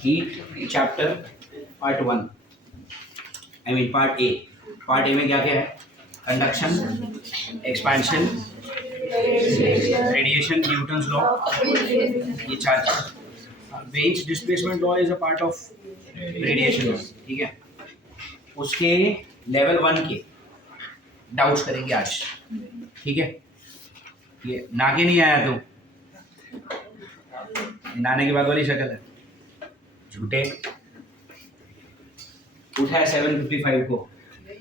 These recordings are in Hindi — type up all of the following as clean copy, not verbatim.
Heat chapter part 1, I mean part A. Part A में क्या क्या है? Conduction, expansion, radiation, Newton's law, ये चार। Veins displacement law is a part of radiation law, ठीक है। उसके लेवल 1 के डाउट्स करेंगे आज, ठीक है। ये नाके नहीं आया तो नाने के बाद वाली शक्ल है, झूठे। उठा है 7:55 को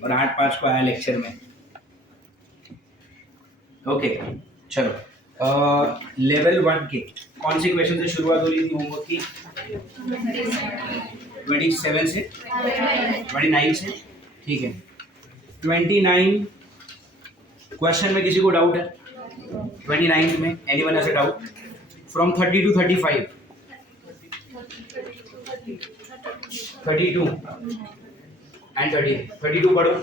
और 8:05 को आया लेक्चर में। ओके चलो, लेवल 1 के कौन सी क्वेश्चन से शुरुआत हो रही थी होमवर्क की? 27 से 29 से, ठीक है। 29 क्वेश्चन में किसी को डाउट है? 29 में anyone has a doubt? From 30 to 35, 32 and 30. 32 पढ़ो।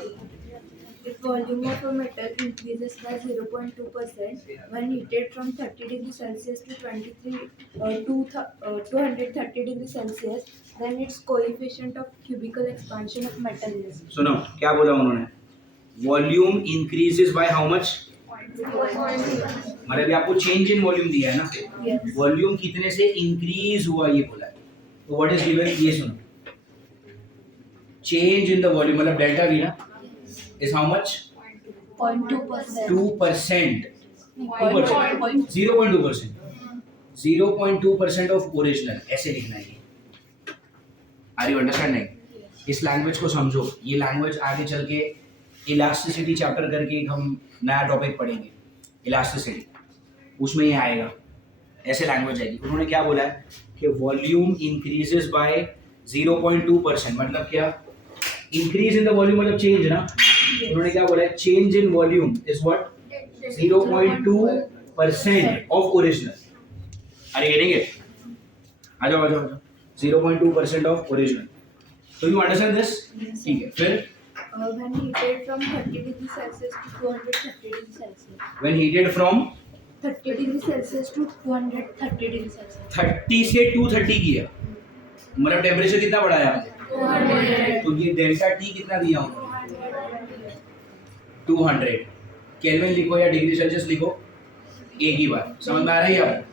The volume of a metal increases by 0.2% when heated from 30 degrees Celsius to 230 degrees Celsius. Then its coefficient of cubical expansion of metal is. सुनो क्या बोला उन्होंने? Volume increases by how much? मतलब आपको चेंज इन वॉल्यूम दिया है ना, वॉल्यूम कितने से इंक्रीज हुआ ये बोला है। तो व्हाट इज गिवन, ये सुनो। चेंज इन द वॉल्यूम मतलब डेल्टा वी ना is how much? 0.2%. 2%, 0.2%, 0.2% of original, ऐसे लिखना है। Are you understanding? इस लैंग्वेज को समझो। ये लैंग्वेज आगे चल के इलास्टिसिटी चैप्टर करके एक हम नया टॉपिक पढ़ेंगे, इलास्टिसिटी, उसमें ये आएगा, ऐसे लैंग्वेज आएगी। उन्होंने क्या बोला है कि वॉल्यूम इंक्रीजेस बाय 0.2%, मतलब क्या? इंक्रीज इन द वॉल्यूम मतलब चेंज ना। उन्होंने क्या बोला है? Change in volume is what? 0.2% of original. अरे गेटिंग? आ जाओ आ जाओ आ जाओ। 0.2% ऑफ ओरिजिनल। तो यू अंडरस्टैंड दिस? ठीक है। फिर When heated from 30 degrees Celsius to 230 degrees Celsius. when heated from 30 degrees Celsius to 230 degrees Celsius. 30 से 230 किया, मतलब टेम्परेचर कितना बढ़ाया? 200. तो ये डेल्टा टी कितना दिया उन्होंने? 200। केल्विन लिखो या डिग्री सेल्सियस लिखो, एक ही बार। समझ में आ रही है अब?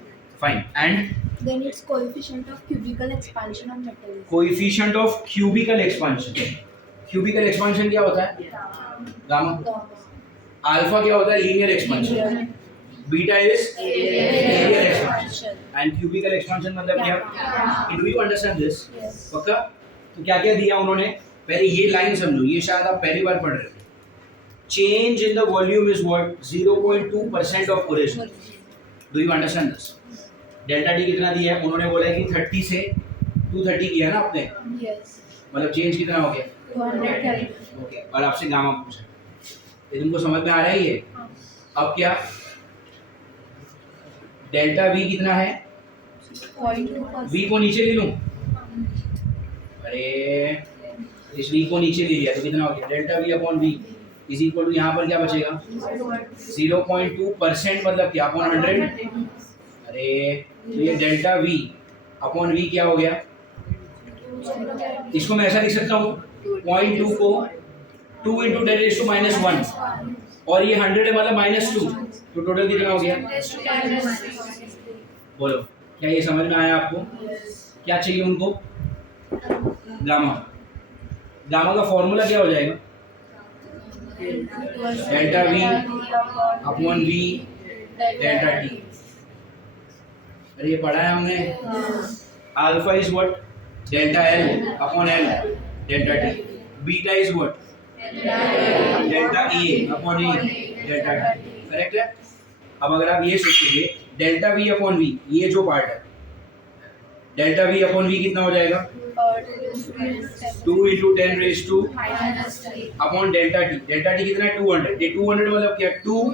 Fine. And Then its coefficient of cubical expansion of metal is. Coefficient of cubical expansion. Cubical expansion क्या होता है? गामा। अल्फा क्या होता है? Linear expansion. Beta is areal expansion. And cubical expansion मतलब क्या? Do you understand this? पक्का? तो क्या क्या दिया उन्होंने? पहले ये लाइन समझो, ये शायद आप पहली बार पढ़ रहे हो। Change in the volume is what? 0.2% of original. Do you understand this? Delta T कितना दिया है? उन्होंने बोला है कि 30 से 230 किया ना आपने, Yes. मतलब चेंज कितना हो गया? 230. ओके। और आपसे गामा पूछा, ये तुमको समझ में आ रहा है ये? अब क्या? डेल्टा वी कितना है? 0.2%. वी को नीचे ले लूं? अरे इस वी को नीचे ले लिया तो कितना हो गया? Delta V upon V is equal to, यहाँ पर क्या बचेगा? 0.2% मतलब क्या? अपॉन 100। अरे तो ये डेल्टा वी अपॉन वी क्या हो गया? इसको मैं ऐसा लिख सकता हूँ, 0.2 को 2 × 10⁻⁻1 और ये 100 है मतलब -2, तो टोटल कितना हो गया? बोलो, क्या ये समझ में आया आपको? क्या चाहिए उनको? गामा। गामा का फॉर्मूला क्या हो जाएगा? Delta V upon we delta T. अरे ये पढ़ा है हमने। Alpha is what? Delta L upon L delta T. Beta is what? Delta A upon A delta T. Correct है? अब अगर आप ये सोचोगे डेल्टा वी अपॉन वी, ये जो पार्ट है, डेल्टा वी अपॉन वी कितना हो जाएगा? 2 × 10⁻³ upon delta T. Delta T कितना है? 200। ये 200 मतलब क्या? 2 ×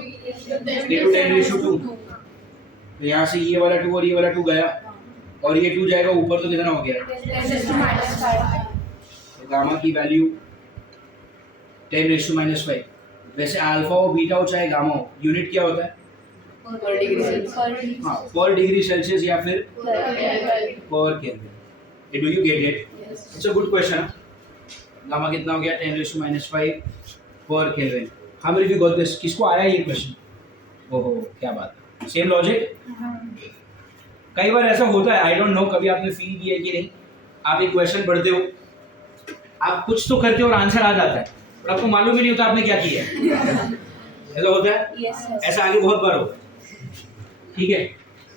10⁻²। तो यहाँ से ये वाला 2 और ये वाला 2 गया और ये 2 जाएगा ऊपर, तो कितना हो गया? तो गामा की वैल्यू 10⁻⁻5। वैसे अल्फा हो, बीटा हो, चाहे गामा हो, यूनिट क्या होता है? पर डिग्री हाँ, पर डिग्री सेल्सियस या फिर पर kelvin. Do you get it? Yes. It's a good question. Gamma कितना हो गया 10⁻⁵ पर kelvin. How many you got this? किसको आया ये क्वेश्चन? ओहो क्या बात है. Same logic. कई बार ऐसा होता है, आई डोंट नो कभी आपने फील किया है कि नहीं. आप एक क्वेश्चन पढ़ते हो, आप कुछ तो करते हो और आंसर आ जाता है, पर आपको मालूम ही नहीं होता आपने क्या किया है. ऐसा होता है. Yes, yes. ऐसा आगे बहुत बार होता है. ठीक है,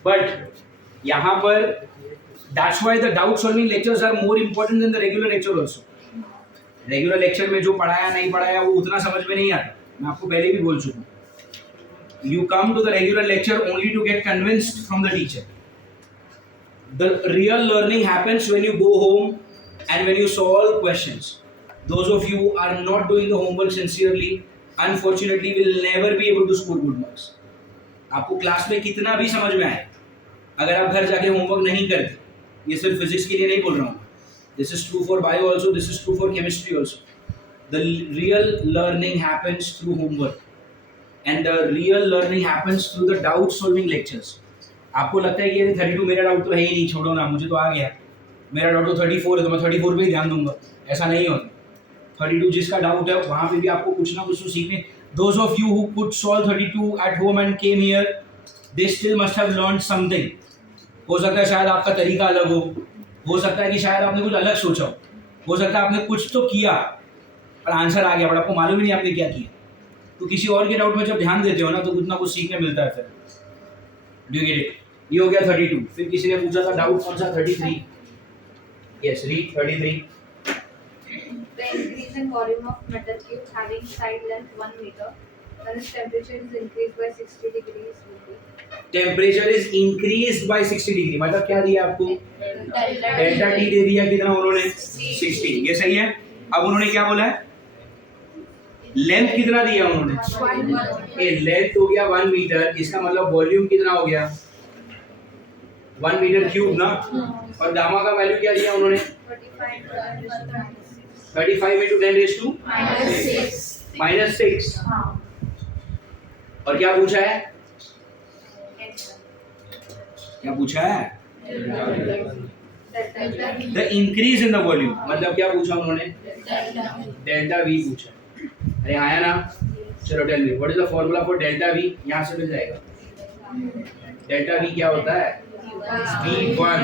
बट यहाँ पर that's why the doubt solving lectures are more important than the regular lecture also. Regular lecture में जो पढ़ाया नहीं पढ़ाया वो उतना समझ में नहीं आता. मैं आपको पहले भी बोल चुका हूँ. You come to the regular lecture only to get convinced from the teacher. The real learning happens when you go home and when you solve questions. Those of you who are not doing the homework sincerely, unfortunately, will never be able to score good marks. आपको क्लास में कितना भी समझ में आए, अगर आप घर जाके होमवर्क नहीं करते, ये सिर्फ फिजिक्स के लिए नहीं बोल रहा हूँ. This is true for bio also. This is true for chemistry also. The real learning happens through homework. And the real learning happens through the doubt solving lectures. आपको लगता है कि ये 32 मेरा डाउट तो है ही नहीं, छोड़ो ना, मुझे तो आ गया. मेरा डाउट तो 34 है तो मैं 34 पे ही ध्यान दूंगा. ऐसा नहीं होता. 32 जिसका डाउट है वहाँ पे भी आपको कुछ ना कुछ तो सीखने. Those of you who could solve 32 at home and came here, they still must have learned something. हो सकता है शायद आपका तरीका अलग हो सकता है कि शायद आपने कुछ अलग सोचा हो सकता है आपने कुछ तो किया पर आंसर आ गया, बट आपको मालूम ही नहीं आपने क्या किया. तो किसी और के डाउट में जब ध्यान देते हो ना तो कुछ ना कुछ सीखने मिलता है. फिर डू यू गेट इट? ये हो गया 32. फिर किसी ने पूछा था डाउट कौन सा 33. Yes, read 33. The increase in volume of metal cube having side length 1 meter when its temperature is increased by 60 degrees will be. Temperature is increased by 60 degree. मतलब क्या दिया आपको? डेल्टा टी दे दिया. कितना उन्होंने? 60. ये सही है. अब उन्होंने क्या बोला है? लेंथ कितना दिया उन्होंने? ए लेंथ हो गया 1 मीटर. इसका मतलब वॉल्यूम कितना हो गया? 1 मीटर क्यूब ना. और गामा का वैल्यू क्या दिया उन्होंने? 35 into 10 raised to -6. और क्या पूछा है? क्या पूछा है? The increase in the volume. मतलब क्या पूछा उन्होंने? डेल्टा वी पूछा. अरे आया ना. चलो tell me what is the formula for delta V. यहाँ से मिल जाएगा. डेल्टा वी क्या होता है? V1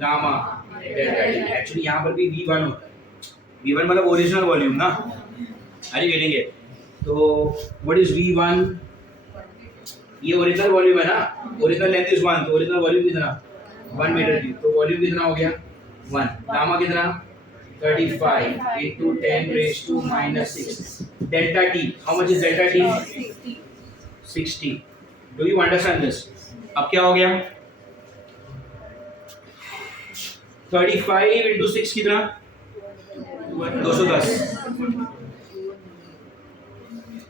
gamma delta T. Actually यहाँ पर भी V1 होता है. V1 मतलब ओरिजिनल वॉल्यूम ना. अरे गेटेंगे. तो व्हाट इज V1? ये ओरिजिनल वॉल्यूम है ना. ओरिजिनल लेंथ इज 1 तो ओरिजिनल वॉल्यूम कितना? 1 मीटर क्यूब. तो वॉल्यूम कितना हो गया? 1. गामा कितना? 35 into 10 raised to -6. Delta T. How much is delta T? 60. Do you understand this? अब क्या हो गया? 35 into 6 कितना? 210.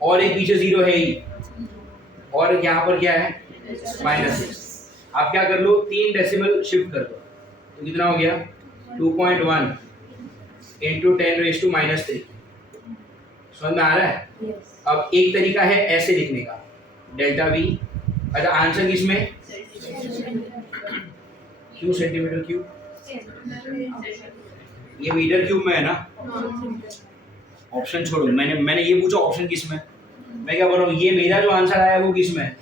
और एक पीछे 0 है ही. और यहाँ पर क्या है? -6. आप क्या कर लो? 3 डेसिमल शिफ्ट कर दो. तो कितना हो गया? 2.1 into 10 raised to -3. समझ में आ रहा है? Yes. अब एक तरीका है ऐसे लिखने का. Delta we. अच्छा आंसर किसमें? क्यों सेंटीमीटर क्यूब? ये मीटर क्यूब में है ना. ऑप्शन छोड़ो. मैंने ये पूछा ऑप्शन किस में. मैं क्या बोल रहा हूँ? ये मेरा जो आंसर आया वो किस में है?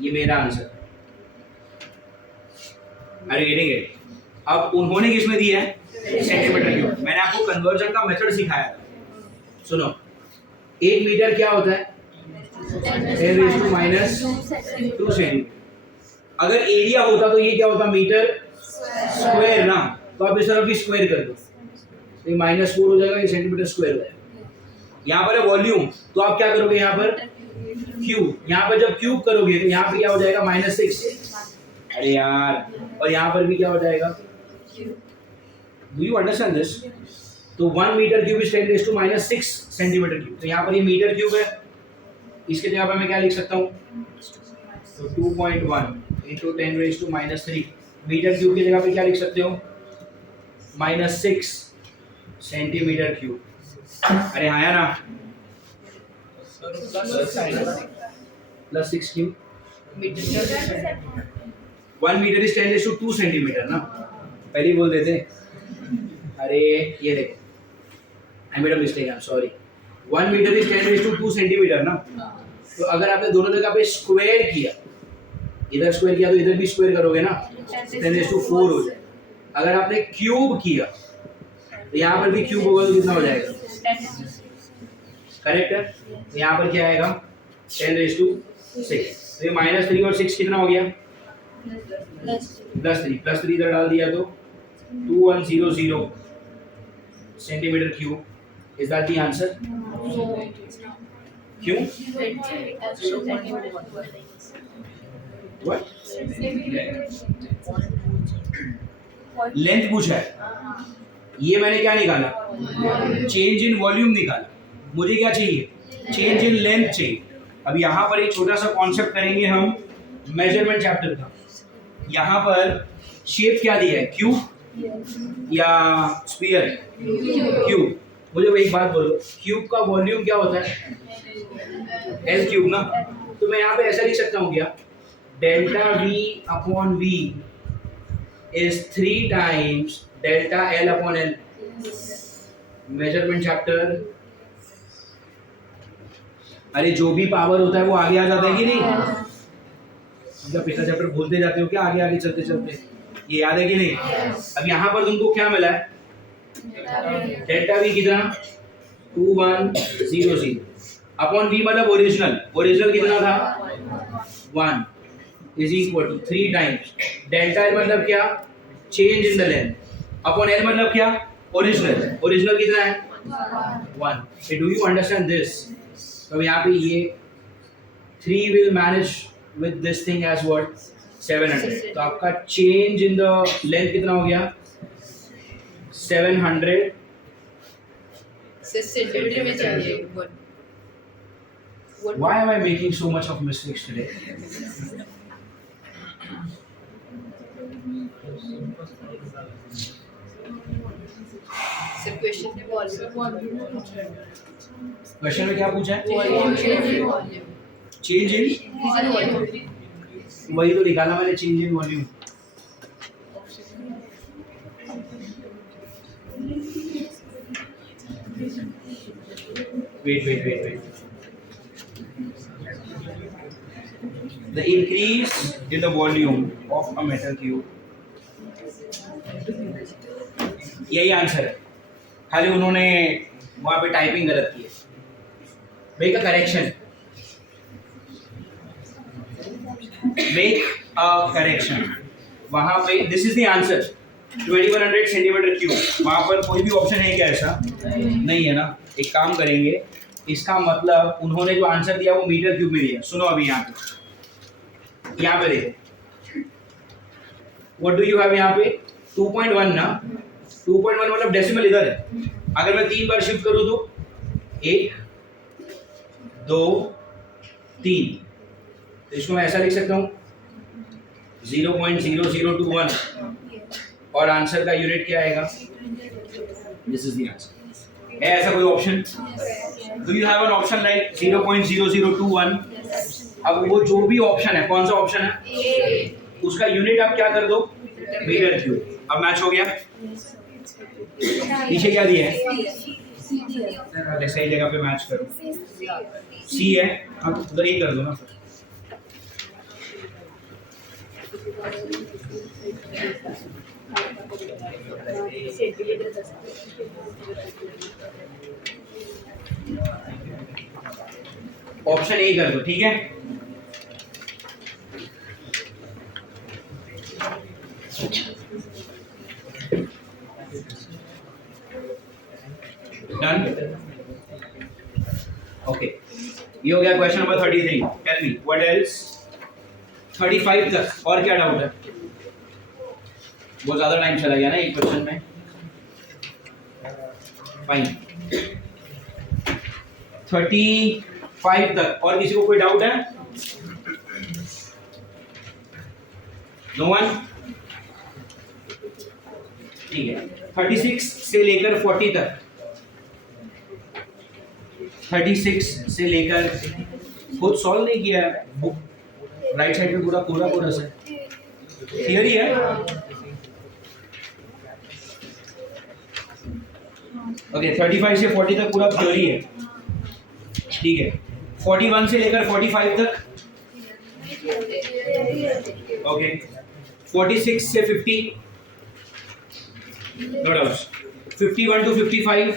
ये मेरा आंसर. अरे गेटिंग इट? अब उन्होंने किस में दिया है? Centimetre cube. मैंने आपको कन्वर्जन का मेथड सिखाया था. सुनो. 1 मीटर क्या होता है? 10 raised to -2 सेंटीमीटर. अगर एरिया होता तो ये क्या होता? मीटर स्क्वायर ना. तो आप इस तरफ भी स्क्वायर कर दो. तो ये -4 हो जाएगा. ये सेंटीमीटर स्क्वायर हो जाएगा. यहाँ पर है वॉल्यूम. तो आप क्या करोगे? यहाँ पर क्यूब. यहाँ पर जब क्यूब करोगे तो यहाँ पर क्या हो जाएगा? -6. अरे यार. और यहाँ पर भी क्या हो जाएगा? Do you understand this? तो 1 metre cube is 10 raised to -6 centimetre cube. तो यहाँ पर ये मीटर क्यूब है. इसके जगह पर मैं क्या लिख सकता हूँ? तो 2.1 into 10 raised to -3. Metre cube की जगह पे क्या लिख सकते हो? -6 सेंटीमीटर क्यूब. अरे आया ना. +6 क्यूब. 1 मीटर इज 10⁻² सेंटीमीटर ना, पहले ही बोल देते। अरे ये देखो, I made a mistake, I am sorry. 1 metre is 10⁻² centimetre ना, तो अगर आपने दोनों जगह पे स्क्वायर किया, इधर स्क्वायर किया तो इधर भी स्क्वायर करोगे ना, 10⁻4 हो जाए। अगर आपने क्यूब किया तो यहाँ पर भी क्यूब होगा तो कितना हो जाएगा? करेक्ट है। तो यहाँ पर क्या आएगा? 10⁻6। तो ये -3 और 6 कितना हो गया? +3 इधर डाल दिया तो 2100 centimetre cube. Is that the answer? क्यों? What? लेंथ पूछा है, ये मैंने क्या निकाला? चेंज इन वॉल्यूम निकाला। मुझे क्या चाहिए? चेंज इन लेंथ चाहिए। अब यहाँ पर एक छोटा सा कॉन्सेप्ट करेंगे हम मेजरमेंट चैप्टर का। यहाँ पर शेप क्या दिया है? क्यूब या स्फीयर? क्यूब। मुझे एक बात बोलो, क्यूब का वॉल्यूम क्या होता है? एल क्यूब ना। तो मैं यहाँ पे ऐसा लिख सकता हूँ क्या? Delta V upon V is 3 times delta L upon L. Measurement chapter. अरे जो भी पावर होता है वो आगे आ जाता है कि नहीं? मतलब पिछला चैप्टर भूलते जाते हो क्या आगे आगे चलते चलते? ये याद है कि नहीं? अब यहाँ पर तुमको क्या मिला है? डेल्टा V कितना? 2100 अपॉन V मतलब ओरिजिनल कितना था? 1 is equal to 3 times delta L मतलब क्या? Change in the length upon L मतलब क्या? ओरिजिनल कितना है? 1। Do you understand this? तो यहाँ पे ये 3 will manage with this thing as what? 700। तो आपका चेंज इन द लेंथ कितना हो गया? 700 सेंटीमीटर में चाहिए। Why am I making so much of mistakes today? Sir question में वॉल्यूम क्वेश्चन में क्या पूछा है? चेंज इन, वही तो निकाला मैंने, change in volume. Wait. The increase in the volume of a metal cube. यही आंसर है, खाली उन्होंने वहां पे टाइपिंग गलत की है। मेक अ करेक्शन वहां पे। This is the answer 2100 centimetre cube. वहां पर कोई भी ऑप्शन है क्या ऐसा? नहीं है ना। एक काम करेंगे, इसका मतलब उन्होंने जो आंसर दिया वो मीटर क्यूब में दिया। सुनो अभी यहाँ पे देखो, व्हाट डू यू हैव यहाँ पे? 2.1 ना। 2.1 मतलब डेसिमल इधर है। अगर मैं 3 बार शिफ्ट करूँ तो 1 2 3, तो इसको मैं ऐसा लिख सकता हूँ 0.0021 और आंसर का यूनिट क्या आएगा? This is the answer. है ऐसा कोई option? Do you have an option like 0.0021? अब वो जो भी ऑप्शन है, कौन सा ऑप्शन है, उसका यूनिट आप क्या कर दो? Metre cube. अब मैच हो गया। पीछे क्या दिया है? सही जगह पे मैच करो। सी है, आप उधर ही कर दो ना। ऑप्शन ए कर दो, ठीक है। डन। ओके, ये हो गया question number 33। Tell me what else? 35 तक और क्या डाउट है? बहुत ज्यादा टाइम चला गया ना एक क्वेश्चन में। फाइन, 35 तक और किसी को कोई डाउट है? No one? ठीक है। 36 से लेकर 40 तक, 36 से लेकर, खुद सॉल्व नहीं किया है, बुक राइट साइड में पूरा कोरस है। थियरी है। ओके 35 से 40 तक पूरा थ्योरी है, ठीक है। 41 से लेकर 45 तक, ओके। 46 से 50, नो डाउट्स। 51 to 55,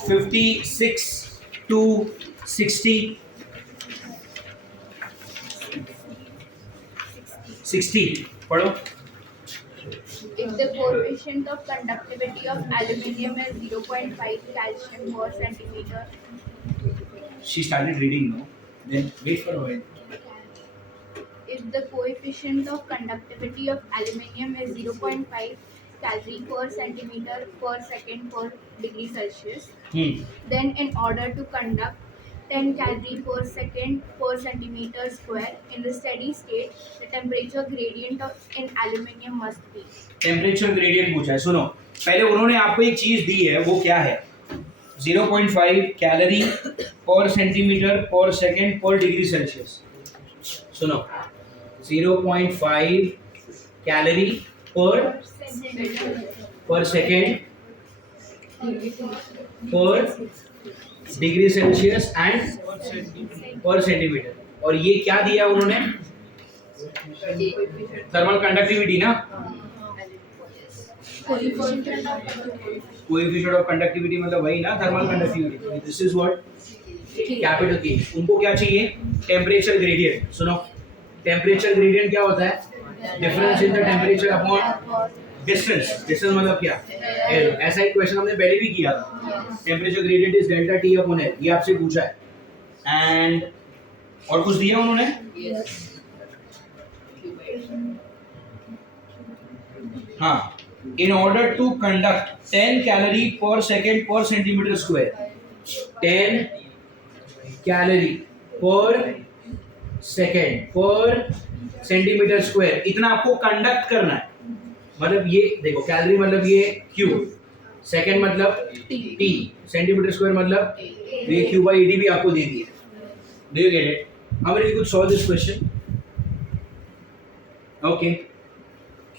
56 to 60, 60 पढ़ो। If the coefficient of conductivity of aluminium is 0.5 calcium per centimeter, She started reading now. Then wait for a while. if the coefficient of conductivity of aluminium is 0.5 calorie per centimeter per second per degree Celsius, then in order to conduct 10 calorie per second per centimeter square in the steady state, the temperature gradient of in aluminium must be. Temperature gradient पूछा है, सुनो। पहले उन्होंने आपको एक चीज दी है, वो क्या है? 0.5 कैलोरी पर सेंटीमीटर पर सेकंड पर डिग्री सेल्सियस। सुनो, 0.5 कैलोरी पर सेकंड पर डिग्री सेल्सियस एंड पर सेंटीमीटर। और ये क्या दिया उन्होंने? थर्मल कंडक्टिविटी ना, कोएफिशिएंट ऑफ कंडक्टिविटी मतलब वही ना, thermal conductivity. This is what capital के। उनको क्या चाहिए? Temperature gradient. सुनो, टेम्परेचर ग्रेडियंट क्या होता है? Difference in the temperature upon distance. Distance मतलब क्या? एल। ऐसा एक क्वेश्चन हमने पहले भी किया था। Temperature gradient is delta T upon L, ये आपसे पूछा है। एंड और कुछ दिया उन्होंने? हाँ, in order to conduct 10 calorie per second per centimeter square, 10 calorie per second per centimeter square, इतना आपको कंडक्ट करना है। मतलब ये देखो, कैलोरी मतलब ये क्यू, सेकंड मतलब टी, सेंटीमीटर स्क्वायर मतलब ये क्यू बाई ईडी भी आपको दे दी है। Do you get it? How many could solve this question? Okay,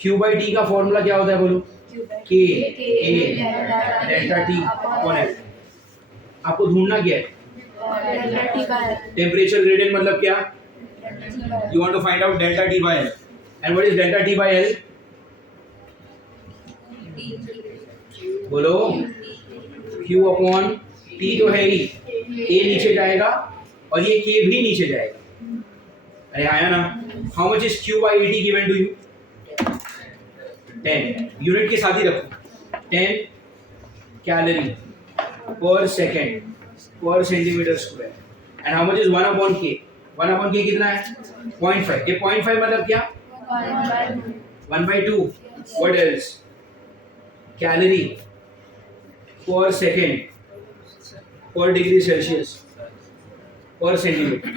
Q by T का फॉर्मूला क्या होता है बोलो? K delta T upon L. आपको ढूंढना क्या है? टेम्परेचर ग्रेडियंट मतलब क्या? You want to find out delta T by L. And what is delta T by L? बोलो। Q अपॉन T तो है ही, A नीचे जाएगा और ये K भी नीचे जाएगा। अरे आया ना? How much is Q by ET given to you? 10। Unit के साथ ही रखो, 10 calorie per second per centimetre square. And how much is 1 upon K? 1 upon के कितना है? 0.5। ये 0.5 मतलब क्या? 1/2। What else? Calorie per second पर डिग्री सेल्सियस पर centimetre.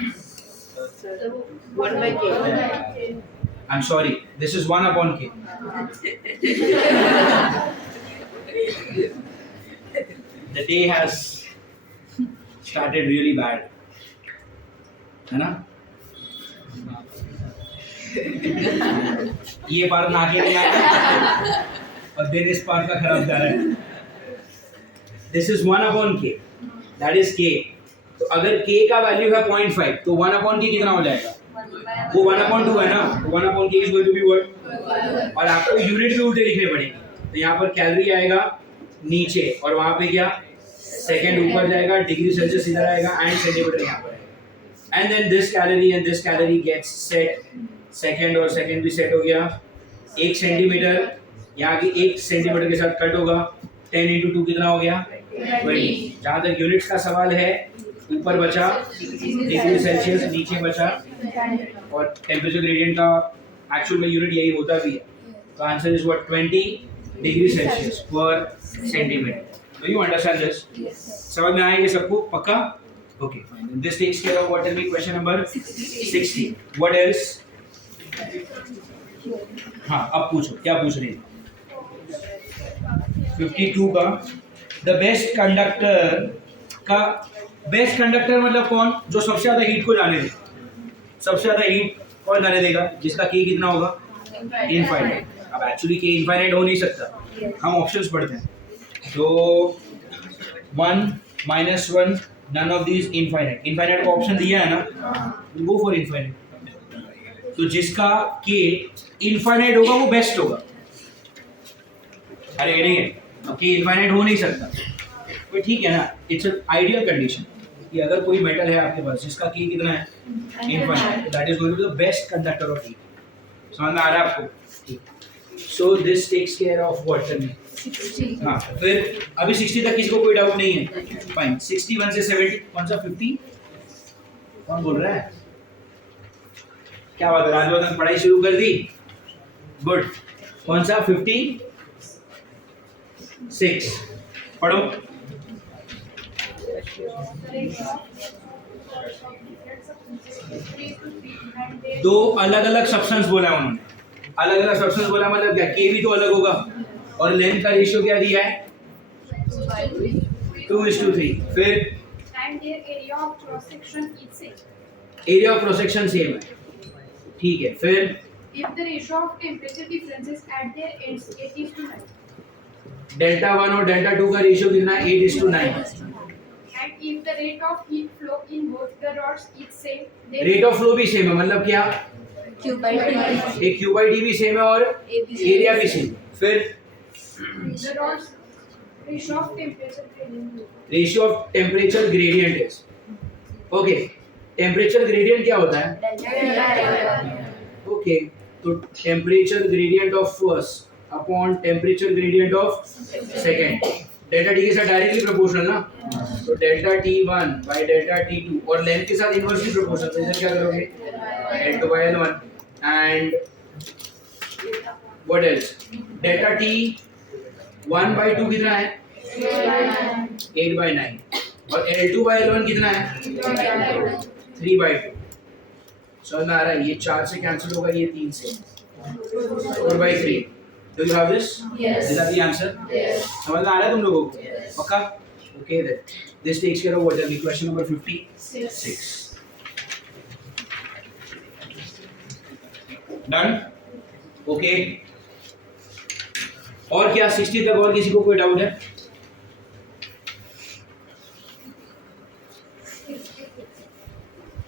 1/k. I'm sorry, this is 1 upon k. The day has started really bad, है ना? ये पार नाके नहीं आया और दिन इस पार का खराब जा रहा है। This is 1 upon k, that is k. तो अगर k का वैल्यू है 0.5 तो 1 upon k कितना हो जाएगा? वो 1/2 है ना, 1/k is going to be what? और आपको यूनिट भी उल्टे लिखने पड़ेंगे। तो यहाँ पर कैलोरी आएगा नीचे और वहाँ पे क्या? सेकंड ऊपर जाएगा, डिग्री सेल्सियस इधर आएगा एंड सेंटीमीटर यहाँ पर आएगा। And then this calorie gets set, second और सेकंड भी सेट हो गया। 1 सेंटीमीटर यहाँ की 1 सेंटीमीटर के साथ कट होगा। 10 × 2 कितना हो गया? 20। जहाँ तक यूनिट्स का सवाल है, ऊपर बचा डिग्री सेल्सियस, नीचे बचा और टेम्परेचर ग्रेडियंट का एक्चुअल में यूनिट यही होता भी है। तो answer is what? 20 degree Celsius पर centimetre. Do you understand this? समझ में आया ये सबको? पक्का? Okay, this takes care of what is the question number 60। What else? हाँ, अब पूछो, क्या पूछ रहे हैं? 52 का द बेस्ट कंडक्टर मतलब कौन? जो सबसे ज्यादा हीट को जाने दे, सबसे ज्यादा हीट कौन जाने देगा जिसका के कितना होगा इनफाइनाइट। अब एक्चुअली के इनफाइनाइट हो नहीं सकता, हम ऑप्शंस पढ़ते हैं। तो 1 -1 none of these infinite, infinite का ऑप्शन दिया है ना, गो फॉर इनफाइनाइट। तो जिसका के इनफाइनाइट होगा वो बेस्ट होगा। अरे नहीं है, अब के इनफाइनाइट हो नहीं सकता, तो ठीक है ना, इट्स एन आइडियल कंडीशन कि अगर कोई मेटल है आपके पास जिसका के कितना है infinite, that is going to be the best conductor of heat. समझ में आ रहा है आपको? So this takes care of what करनी। हाँ, फिर अभी 60 तक किसी को कोई डाउट नहीं है? फाइन। 61 से 70 कौन सा 50? कौन बोल रहा है? क्या बात है, राजवर्धन पढ़ाई शुरू कर दी? गुड। कौन सा 56? पढ़ो। दो अलग अलग सब्सटेंस बोला उन्होंने, अलग अलग सब्सटेंस बोला मतलब क्या, के भी तो अलग होगा और लेंथ का रेशियो क्या दिया है 2:3। फिर And their area of cross section is same. Area of cross section same है, ठीक है। फिर If the ratio of temperature differences at their ends 8:9, delta 1 और डेल्टा 2 का रेशियो कितना है 8:9। and if the rate of heat flow in both the rods is same, then rate of flow भी सेम है, मतलब क्या, Q by T. एक क्यू बाई डी भी सेम है और एरिया भी सेम। फिर the rods ratio of temperature gradient. Ratio of temperature gradient is okay. Temperature gradient क्या होता है? ओके, तो temperature gradient of first upon temperature gradient of second, delta T के साथ डायरेक्टली प्रोपोर्शनल ना, तो delta T1 by delta T2 और लेंथ के साथ इनवर्सली प्रोपोर्शनल। तो इधर क्या करोगे L2 by L1 and what else, delta T1 by 2 कितना है 8/9 और L2 by L1 कितना है 3/2। समझ में आ रहा है? ये 4 से कैंसिल होगा, ये 3 से 4/3। Do you have this? Yes. Is that the answer? Yes. समझ में आ रहा है तुम लोगों को? Yes. पक्का? Okay then. This takes care of what? Question number 56. Done? Okay. और क्या 60 तक और किसी को कोई डाउट है?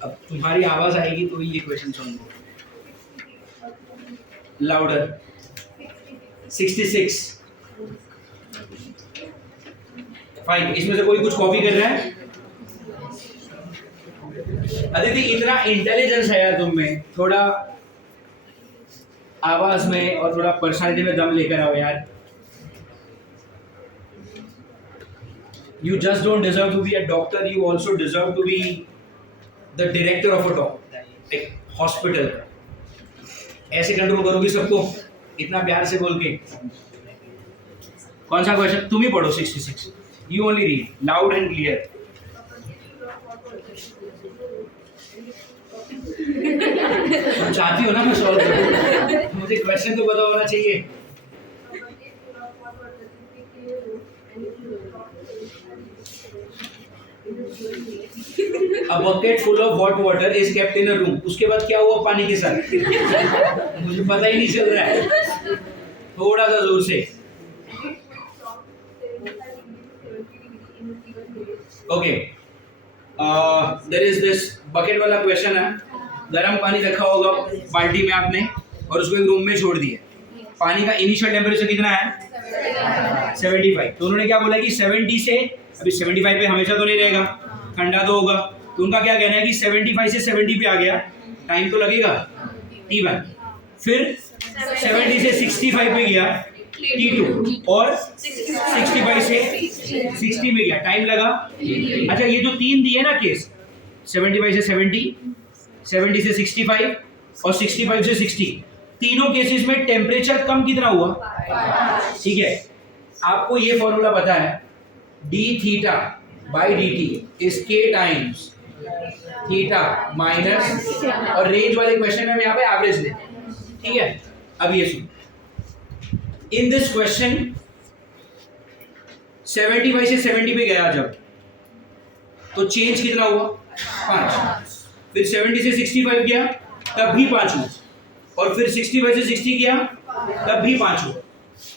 अब तुम्हारी आवाज आएगी तो ये क्वेश्चन सुनो लाउडर। 66 फाइन। इसमें से कोई कुछ कॉपी कर रहा है? अदिति इतना इंटेलिजेंस है यार तुम में, थोड़ा आवाज में और थोड़ा पर्सनालिटी में दम लेकर आओ यार। You just don't deserve to be a doctor, you also deserve to be the director of a एक हॉस्पिटल। ऐसे कंट्रोल करोगे सबको इतना प्यार से बोल के? कौन सा क्वेश्चन? तुम ही पढ़ो 66, you only read loud and clear. तुम चाहती हो ना मैं सॉल्व करूं, मुझे क्वेश्चन तो पता होना चाहिए। A bucket full of hot water is kept in a room. उसके बाद क्या हुआ पानी के साथ? मुझे पता ही नहीं चल रहा है। थोड़ा सा जोर से। Okay. There is this bucket वाला क्वेश्चन है। गर्म पानी रखा होगा बाल्टी में आपने और उसको एक रूम में छोड़ दिया। पानी का इनिशियल टेम्परेचर कितना है 75। तो उन्होंने क्या बोला कि 70 से, अभी 75 पे हमेशा तो नहीं रहेगा, ठंडा तो होगा, तो उनका क्या कहना है कि 75 से 70 पे आ गया, टाइम तो लगेगा T1, फिर 70 से 65 पे गया T2 और 65 से 60 में गया, टाइम लगा। अच्छा ये जो तीन दिए ना केस, 75 से 70, 70 से 65 और 65 से 60, तीनों केसेस में टेम्परेचर कम कितना हुआ? ठीक है, आपको ये फॉर्मूला पता है, d theta by D t is k times theta minus, और रेंज वाले क्वेश्चन में हम यहाँ पे एवरेज लेते हैं। ठीक है, अब ये सुन, इन दिस क्वेश्चन 75 से 70 पे गया जब, तो चेंज कितना हुआ 5, फिर 70 से 65 गया तब भी 5 हुआ, और फिर 65 से 60 किया तब भी 5 हुआ।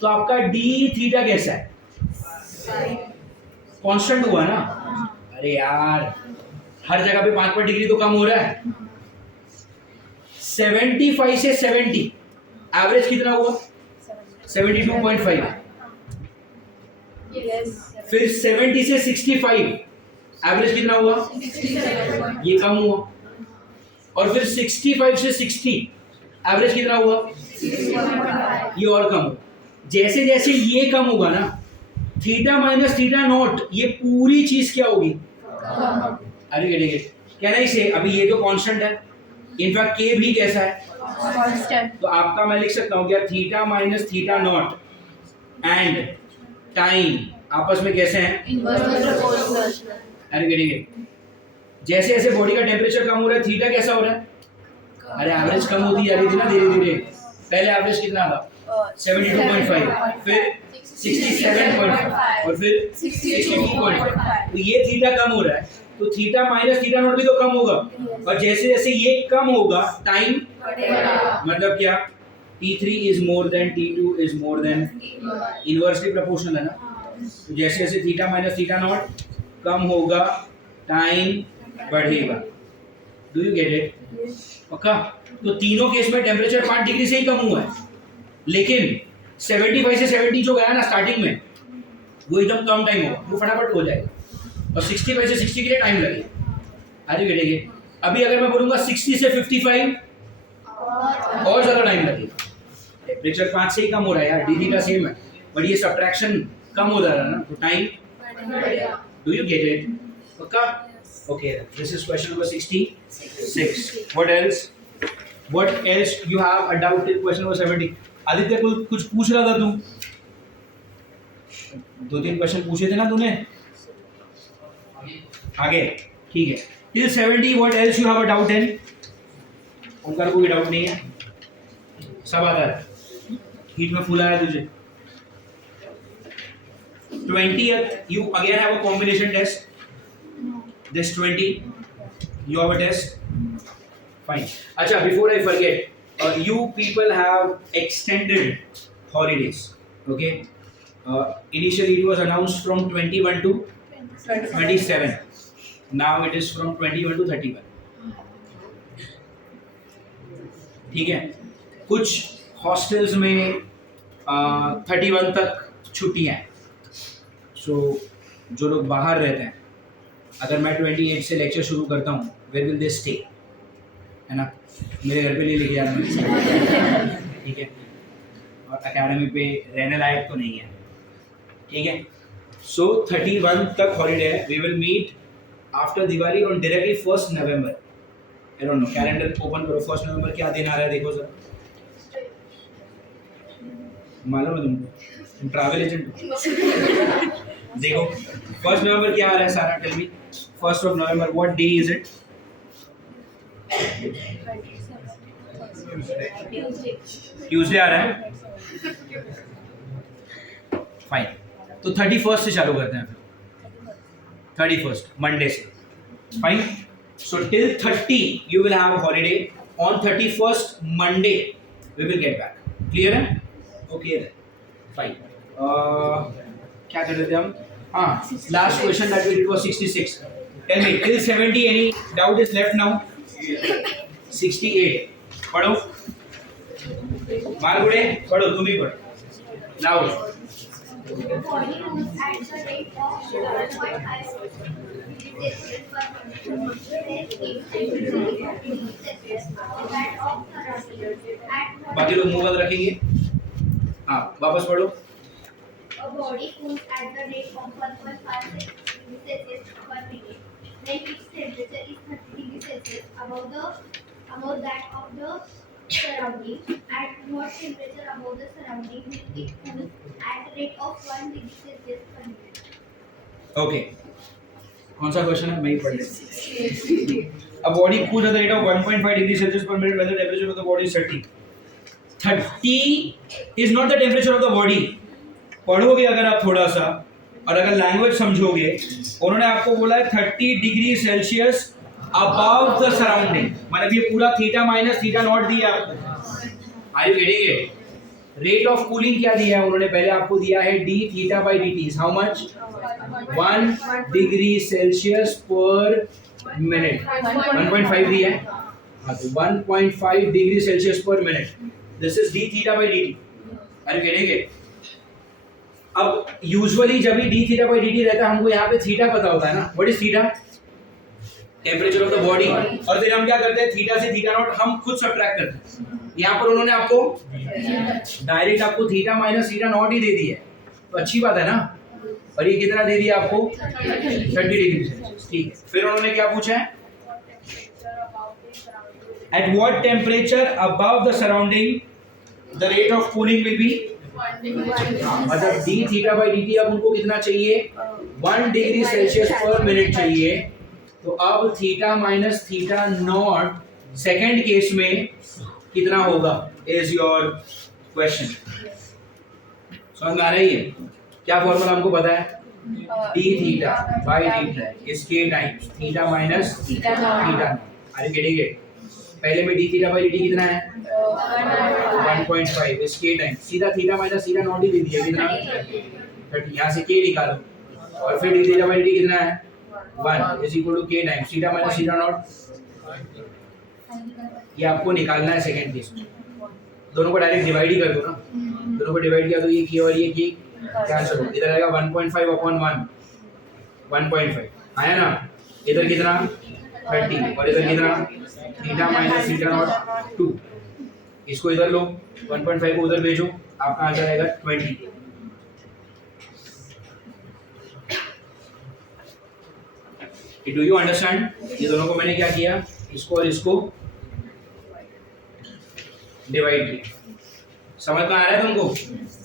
तो आपका डी थीटा कैसा है? कांस्टेंट हुआ ना। अरे यार हर जगह पे 5 डिग्री तो कम हो रहा है। 75 से 70 एवरेज कितना हुआ? 72.5। फिर 70 से 65 एवरेज कितना हुआ? 67। ये कम हुआ। और फिर 65 से 60 एवरेज कितना हुआ? 61.5। ये और कम हुआ। जैसे जैसे ये कम होगा ना, थीटा माइनस थीटा नॉट, ये पूरी चीज क्या होगी? अरे गेट कहना ही से, अभी ये तो कांस्टेंट है, इनफैक्ट के भी कैसा है? कांस्टेंट। तो आपका मैं लिख सकता हूँ क्या, theta minus theta not and time आपस में कैसे हैं? Inversely proportional. अरे गेट जैसे जैसे बॉडी का टेम्परेचर कम हो रहा है, थीटा कैसा हो रहा है? अरे एवरेज कम होती जा रही थी ना धीरे धीरे। पहले एवरेज कितना था? 72.5, फिर 67.5 और फिर 62.5। तो ये थीटा कम हो रहा है, तो थीटा माइनस थीटा नॉट भी तो कम होगा। और जैसे जैसे ये कम होगा टाइम मतलब क्या? T3 is more than T2 is more than, inversely proportional है ना। तो जैसे जैसे theta minus theta not come होगा टाइम बढ़ेगा। Do you get it? पक्का? तो तीनों केस में टेम्परेचर 5 डिग्री से ही कम हुआ है, लेकिन 75 से 70 जो गया ना स्टार्टिंग में, वो एकदम कम टाइम होगा, वो फटाफट हो जाएगा। और 65 से 60 के लिए टाइम लगेगा। आगे बढ़ेंगे। अभी अगर मैं बोलूंगा 60 से 55 और ज्यादा टाइम लगेगा। टेम्परेचर 5 से ही कम हो रहा है यार, डी थीटा सेम है, बट ये सब्ट्रैक्शन कम हो जा रहा है ना, तो time. Do you get it? पक्का? Okay, this is question number 66. What else you have a doubt in question number 70? Aditya कुछ पूछ रहा था तू, 2-3 क्वेश्चन पूछे थे ना तूने आगे। ठीक है, till 70 what else you have a doubt in? उनका कोई डाउट नहीं है, सब आता है। हीट में फूला है तुझे। 20th you again have a combination test. This 20 you have a test. Fine. Acha, before I forget, you people have extended holidays. Okay. Initially it was announced from 21 to 27. Now it is from 21 to 31. ठीक है। कुछ हॉस्टल्स में 31 तक छुट्टियां हैं। सो जो लोग बाहर रहते हैं, अगर मैं 28 से लेक्चर शुरू करता हूँ, वेयर विल दे स्टे? है ना, मेरे घर पे नहीं लेके जाना मुझे। ठीक है, और एकेडमी पे रहने लायक तो नहीं है। ठीक है, सो 31 तक हॉलीडे है। We will meet after Diwali on directly 1 November. I don't know, calendar open करो, 1 नवंबर क्या दिन आ रहा है देखो सर। मालूम है तुमको? तुम ट्रैवल एजेंट हो। देखो 1 नवंबर क्या आ रहा है सारा, tell me. 1st of November, what day is it? Tuesday आ रहा है। फाइन, तो 31st से चालू करते हैं फिर। 31st मंडे से। Fine, so till 30 you will have a holiday. On 31st Monday we will get back. Clear है? Okay, fine. क्या कर रहे थे हम? हाँ, last question that we did was 66. Tell me, till 70 any doubt is left now? 68 पढ़ो, मारगुड़े पढ़ो, तुम ही पढ़ो loud. The body moves at the rate of 0.5 Celsius per minute. That of surroundings. बाकी लोग मुंह बंद रखेंगे। हाँ, वापस पढ़ो। A body moves at the rate of 1.5 Celsius per minute. When its temperature is 30 degrees Celsius above that of the surrounding. At what temperature above the surrounding will it move at the rate of 1 degree Celsius per minute? Okay, कौन सा क्वेश्चन है? मैं ही पढ़ लेता। A body cools at the rate of 1.5 degrees Celsius per minute when the temperature of the body is 30. 30 is not the temperature of the body. पढ़ोगे अगर आप थोड़ा सा, और अगर लैंग्वेज समझोगे, उन्होंने आपको बोला है 30 degree Celsius above the surrounding, मतलब ये पूरा थीटा माइनस थीटा नॉट दिया आपको. Are you getting it? Rate of cooling क्या दिया है उन्होंने? पहले आपको दिया है D theta by D T. How much? 1 degree Celsius per minute. 1.5 दिया है. हाँ, तो 1.5 degree Celsius per minute. This is D theta by D T. Are you getting it? अब यूजुअली जब भी D theta by D T रहता है हमको यहाँ पे थीटा पता होता है ना. What is theta? Temperature of the body. और फिर हम क्या करते हैं? थीटा से थीटा नॉट हम खुद सब्ट्रैक्ट करते हैं. यहाँ पर उन्होंने आपको डायरेक्ट आपको थीटा माइनस थीटा नॉट ही दे दी है, तो अच्छी बात है ना. और ये कितना दे दिया आपको? 30 डिग्री सेल्सियस. ठीक है. फिर उन्होंने क्या पूछा है? At what temperature above the surrounding the rate of cooling will be. मतलब D theta by D T अब उनको कितना चाहिए? 1 डिग्री सेल्सियस पर मिनट चाहिए. तो अब theta minus theta not second case में कितना होगा इज योर क्वेश्चन. समझ में आ रही है? क्या फॉर्मूला हमको पता है? D theta by D t is k times theta minus theta naught. Are you getting it? पहले में d theta by D t कितना है? 1.5 इज के टाइम्स सीधा थीटा माइनस थीटा नॉट ही दे दिया. कितना? 30. यहाँ से के निकालो और फिर d theta by D t कितना है? 1 is equal to k times theta minus theta naught. ये आपको निकालना है सेकंड केस में. दोनों को डायरेक्ट डिवाइड ही कर दो ना. दोनों को डिवाइड किया तो ये की और ये की कैंसिल हो. इधर आएगा 1.5 अपॉन 1 1.5 आया ना. इधर कितना? 30 और इधर कितना? Theta minus theta not 2. इसको इधर लो, 1.5 को उधर भेजो, आपका आंसर आएगा 20. Do you understand? ये दोनों को मैंने क्या किया? इसको और इसको डिवाइड किया. समझ में आ रहा है तुमको?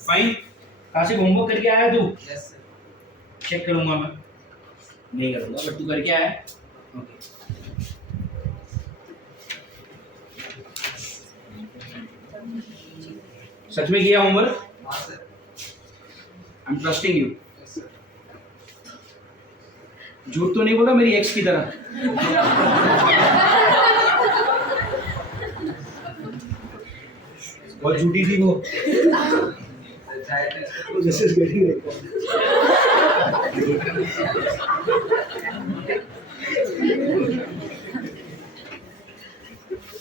फाइन. कहाँ से होमवर्क करके आया तू? चेक करूंगा मैं. नहीं करूंगा बट तू करके आया. ओके. सच में किया homework? I am trusting you. झूठ तो नहीं बोला मेरी एक्स की तरह? बहुत झूठी थी वो. This is getting recorded.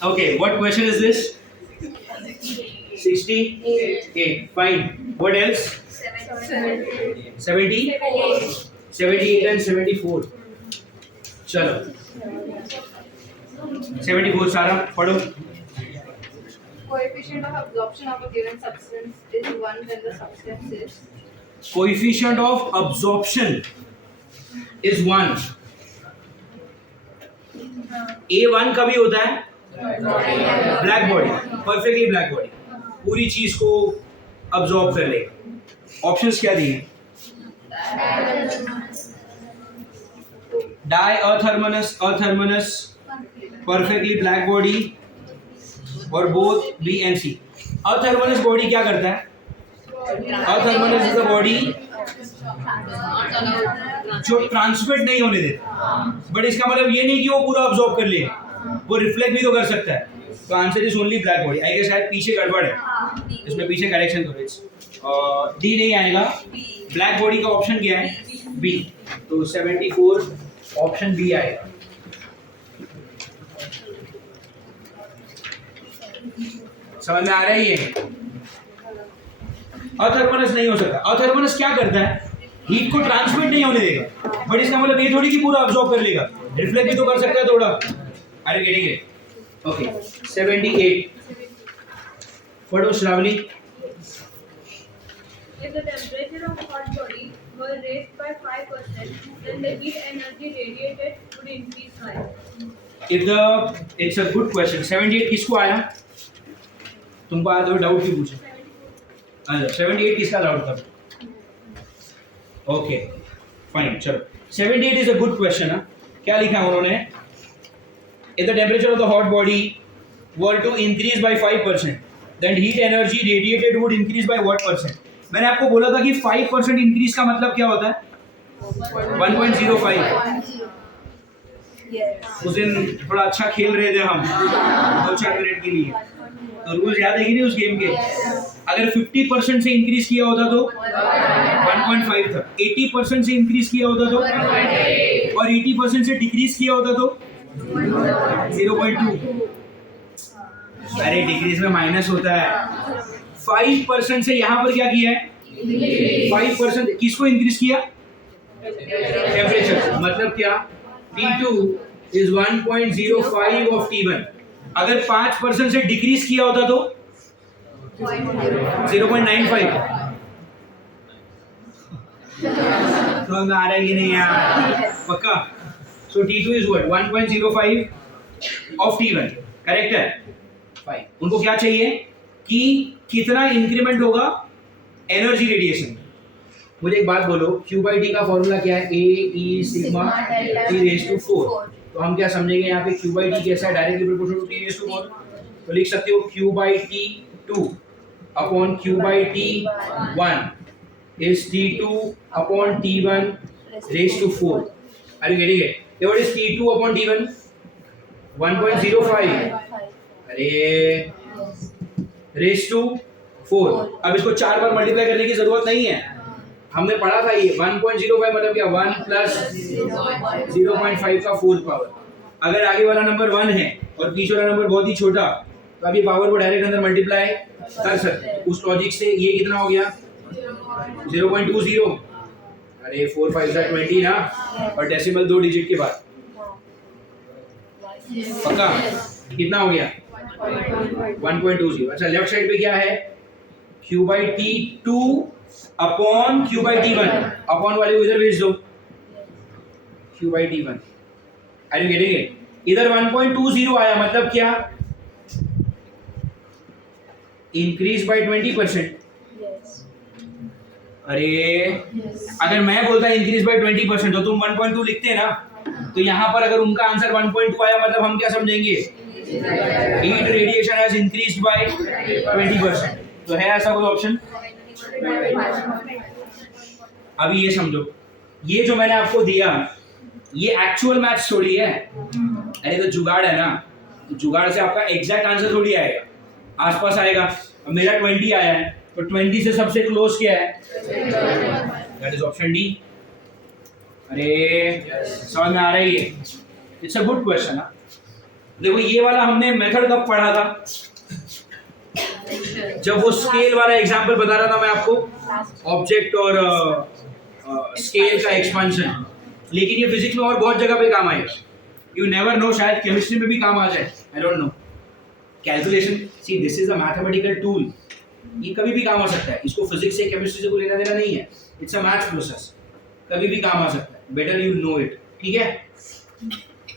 Okay, what question is this? 68. Fine. What else? 70. 78 and 74. चलो 74 सारा पढ़ो. Coefficient of absorption of a given substance is 1 when the substance is. Coefficient of absorption is 1. A1 कभी होता है? Black body. Perfectly black body पूरी चीज को अब्सॉर्ब कर लेगा. ऑप्शंस क्या दिए? Diathermanous perfectly black body और both b and c. Athermanous body क्या करता है? अथर्मनस इज अ बॉडी जो ट्रांसमिट नहीं होने देता. बट इसका मतलब ये नहीं कि वो पूरा अब्सॉर्ब कर ले, वो रिफ्लेक्ट भी तो कर सकता है. तो answer is only black body. I guess शायद पीछे गड़बड़ है, इसमें पीछे करेक्शन करो. डी नहीं आएगा. ब्लैक बॉडी का ऑप्शन क्या है? बी. तो 74 ऑप्शन बी आएगा. समझ में आ रहा है? ये अथर्मनस नहीं हो सकता. अथर्मनस क्या करता है? हीट को ट्रांसमिट नहीं होने देगा, बट इसका मतलब ये थोड़ी कि पूरा अब्सॉर्ब कर लेगा, रिफ्लेक्ट भी तो कर सकता है थोड़ा. Are you getting it? Okay. 78 पढ़ो Shravani. If the temperature of a hot body were raised by 5%, then the heat energy radiated would increase by. It's a good question. 78 किसको आया? तुमको आया तो डाउट क्यों पूछा? अच्छा 78 किसका डाउट था? Okay fine. चलो 78 इज अ गुड क्वेश्चन. क्या लिखा है उन्होंने? If the temperature of the hot body were to increase by 5%, then heat energy radiated would increase by what percent? मैंने आपको बोला था कि 5% इंक्रीज का मतलब क्या होता है? 1.05. उस दिन थोड़ा अच्छा खेल रहे थे हम 2-4 मिनट के लिए, तो रूल्स याद है कि नहीं उस गेम के? अगर 50% से इंक्रीज किया होता तो 1.5 था, 80% से इंक्रीज किया होता तो, और 80% से डिक्रीज किया होता तो 0.2। अरे डिक्रीज में माइनस होता है। 5% से यहाँ पर क्या किया है? 5% किसको इंक्रीज किया? टेम्परेचर। मतलब क्या? T2 is 1.05 of T1। अगर 5% से डिक्रीज किया होता तो 0.95। तो आ रहा है कि नहीं यार? पक्का? So T2 is what? 1.05 of T1। Correct है? फाइन। उनको क्या चाहिए कि कितना इंक्रीमेंट होगा एनर्जी रेडिएशन। मुझे एक बात बोलो, Q by T का फॉर्मूला क्या है? A E sigma T raised to 4। तो हम क्या समझेंगे यहाँ पे Q by T कैसा है? Directly proportional to T raised to 4। तो लिख सकते हो Q by T2 upon Q by T1 is T2 upon T1 raised to 4। Are you getting it? So what is T2 upon T1? 1.05। अरे raised to 4। अब इसको 4 बार मल्टीप्लाई करने की जरूरत नहीं है, हमने पढ़ा था ये 1.05 मतलब क्या? 1 प्लस 0.5 का 4th पावर। अगर आगे वाला नंबर 1 है और पीछे वाला नंबर बहुत ही छोटा, तो आप ये पावर को डायरेक्ट अंदर मल्टीप्लाई कर सकते हैं। उस लॉजिक से ये कितना हो गया? 0.20। अरे 4 5 20 ना, और डेसिमल 2 डिजिट के बाद। पक्का? कितना हो गया? 1.20। अच्छा लेफ्ट साइड पे क्या है? Q by T2 upon Q by T1। Upon वाले को इधर भेज दो, Q by T1। Are you getting it? इधर 1.20 आया मतलब क्या? Increase by 20%। अरे अगर मैं बोलता इंक्रीज बाय 20% तो तुम 1.2 लिखते ना, तो यहाँ पर अगर उनका आंसर 1.2 आया मतलब हम क्या समझेंगे? Heat radiation has increased by 20%। तो है ऐसा कोई ऑप्शन? अभी ये समझो, ये जो मैंने आपको दिया ये एक्चुअल मैथ्स थोड़ी है। अरे तो जुगाड़ है ना, तो जुगाड़ से आपका एग्जैक्ट आंसर थोड़ी आएगा, आसपास आएगा। अब मेरा 20 आया है, तो 20 से सबसे क्लोज क्या है? That is option D. अरे समझ में आ रही है? It's a good question. देखो ये वाला हमने मेथड कब पढ़ा था? जब वो स्केल वाला एग्जांपल बता रहा था मैं आपको, ऑब्जेक्ट और स्केल का एक्सपेंशन। लेकिन ये फिजिक्स में और बहुत जगह पे काम आएगा, यू नेवर नो, शायद केमिस्ट्री में भी काम आ जाए, आई don't no. Calculation, see this is a mathematical tool, ये कभी भी काम आ सकता है। इसको फिजिक्स से केमिस्ट्री से कोई लेना देना नहीं है, इट्स अ मैथ्स प्रोसेस, कभी भी काम आ सकता है। बेटर यू नो इट, ठीक है?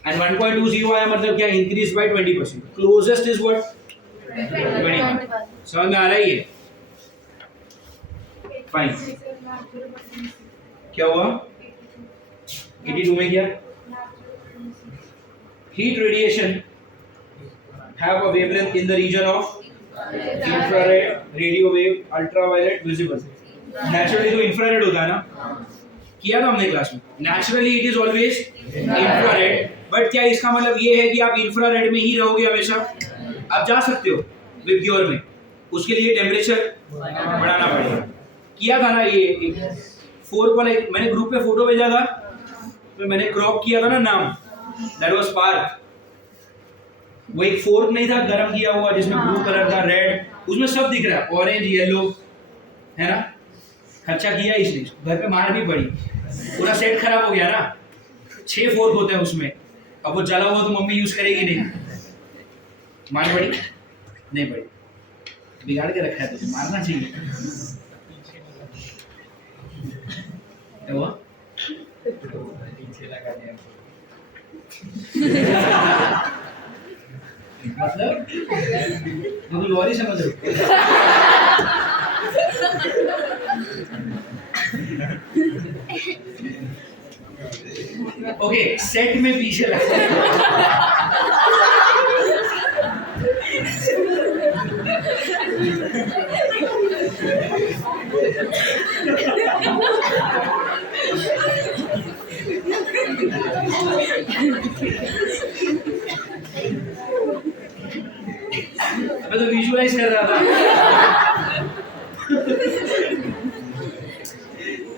एंड 1.20 आया मतलब क्या? Increase by 20%। Closest is what? 20। समझ में आ रहा है ये? फाइन। क्या हुआ? 82 में क्या? Heat radiation have a wavelength in the region of infrared, radio wave, ultraviolet, visible। Naturally तो infrared होता है ना, किया था हमने क्लास में। Naturally it is always infrared, but क्या इसका मतलब ये है कि आप infrared में ही रहोगे हमेशा? आप जा सकते हो विप्योर में, उसके लिए टेम्परेचर बढ़ाना पड़ेगा। किया था ना ये 4 वाला, मैंने ग्रुप पे फोटो भेजा था, तो मैंने क्रॉप किया था ना नाम, दैट वाज पार्क। वो एक फोर्क नहीं था गरम किया हुआ जिसमें ब्लू कलर था, रेड, उसमें सब दिख रहा है, ऑरेंज, येलो, है ना? खर्चा किया इसने, घर पे मार भी पड़ी, पूरा सेट खराब हो गया ना। 6 फोर्क होते हैं उसमें, अब वो जला हुआ तो मम्मी यूज करेगी नहीं, मार पड़ी? नहीं पड़ी, बिगाड़ के रखा है तुझे, मारना चाहिए। क्या हुआ? मतलब तो लॉरी समझ रहे हो? ओके, सेट में पीछे लगा।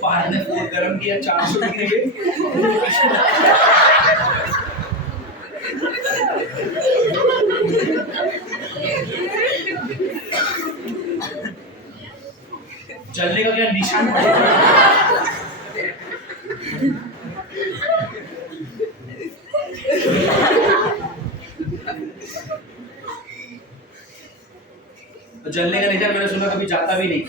पार ने फोन गरम किया 400 डिग्री पे। चलने का क्या निशान पड़ेगा? जलने का निशान मैंने सुना कभी जाता भी नहीं,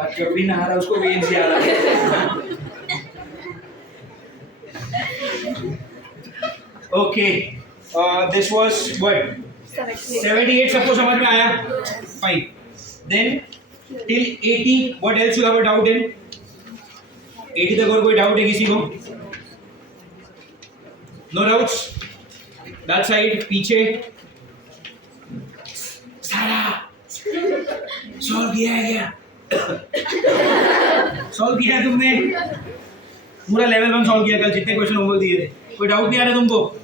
और जब भी नहा रहा उसको वेन्स याद आ रहा। ओके, दिस वाज व्हाट 78 सबको समझ में आया? Fine. Then till 80 what else you have a doubt in? 80 तक और कोई डाउट है किसी को? No doubts? दैट साइड पीछे सारा सॉल्व किया है क्या? सॉल्व किया है तुमने? पूरा लेवल 1 सॉल्व किया कल जितने क्वेश्चन होमवर्क दिए थे? कोई डाउट नहीं आ रहा तुमको?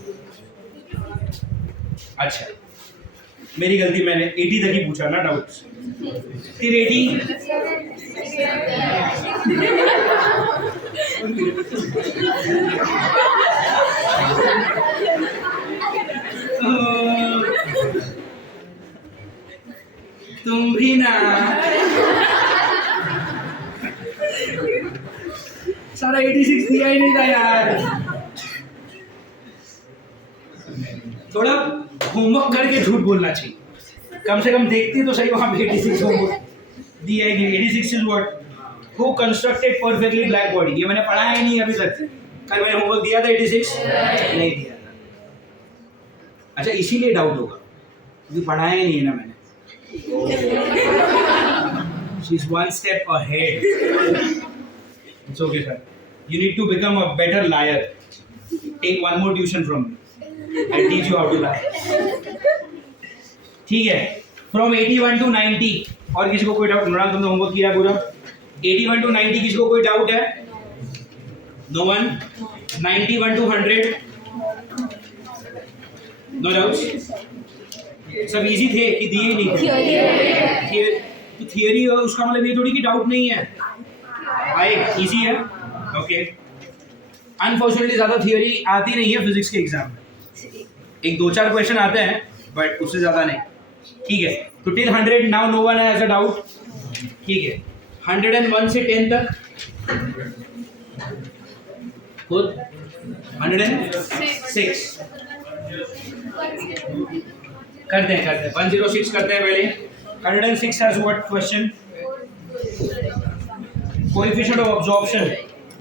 अच्छा, मेरी गलती, मैंने 80 तक ही पूछा ना डाउट्स। फिर 80 तुम भी ना सारा 86 दिया ही नहीं था यार। थोड़ा होमवर्क करके झूठ बोलना चाहिए, कम से कम देखती तो सही वहां पे 86 होमवर्क दिया ही नहीं। 86 is what? Who constructed perfectly black body? ये मैंने पढ़ा ही नहीं अभी तक। कल मैंने होमवर्क दिया था 86? नहीं दिया था। अच्छा, इसीलिए डाउट होगा क्योंकि पढ़ाया ही नहीं है ना मैंने। She is one step ahead. It's okay, sir. You need to become a better liar. Take one more tuition from me. I'll teach you how to lie. ठीक है, from 81 to 90 और किसी को कोई डाउट? मृणाल तुमने होमवर्क किया पूरा? 81 to 90 किसी को कोई डाउट है? No one? 91 to 100? No doubts? सब इजी थे कि दिए ही नहीं थे? थियरी उसका मतलब ये थोड़ी कि डाउट नहीं है, आए इजी है। ओके, अनफॉर्चुनेटली ज़्यादा थियरी आती नहीं है फिजिक्स के एग्जाम में, एक 2-4 क्वेश्चन आते हैं बट उससे ज़्यादा नहीं। ठीक है, तो till 100 now no one has a doubt. ठीक है, 101 से 10 तक खुद 106 करते हैं 106 करते हैं पहले। 106 has what question? Coefficient of absorption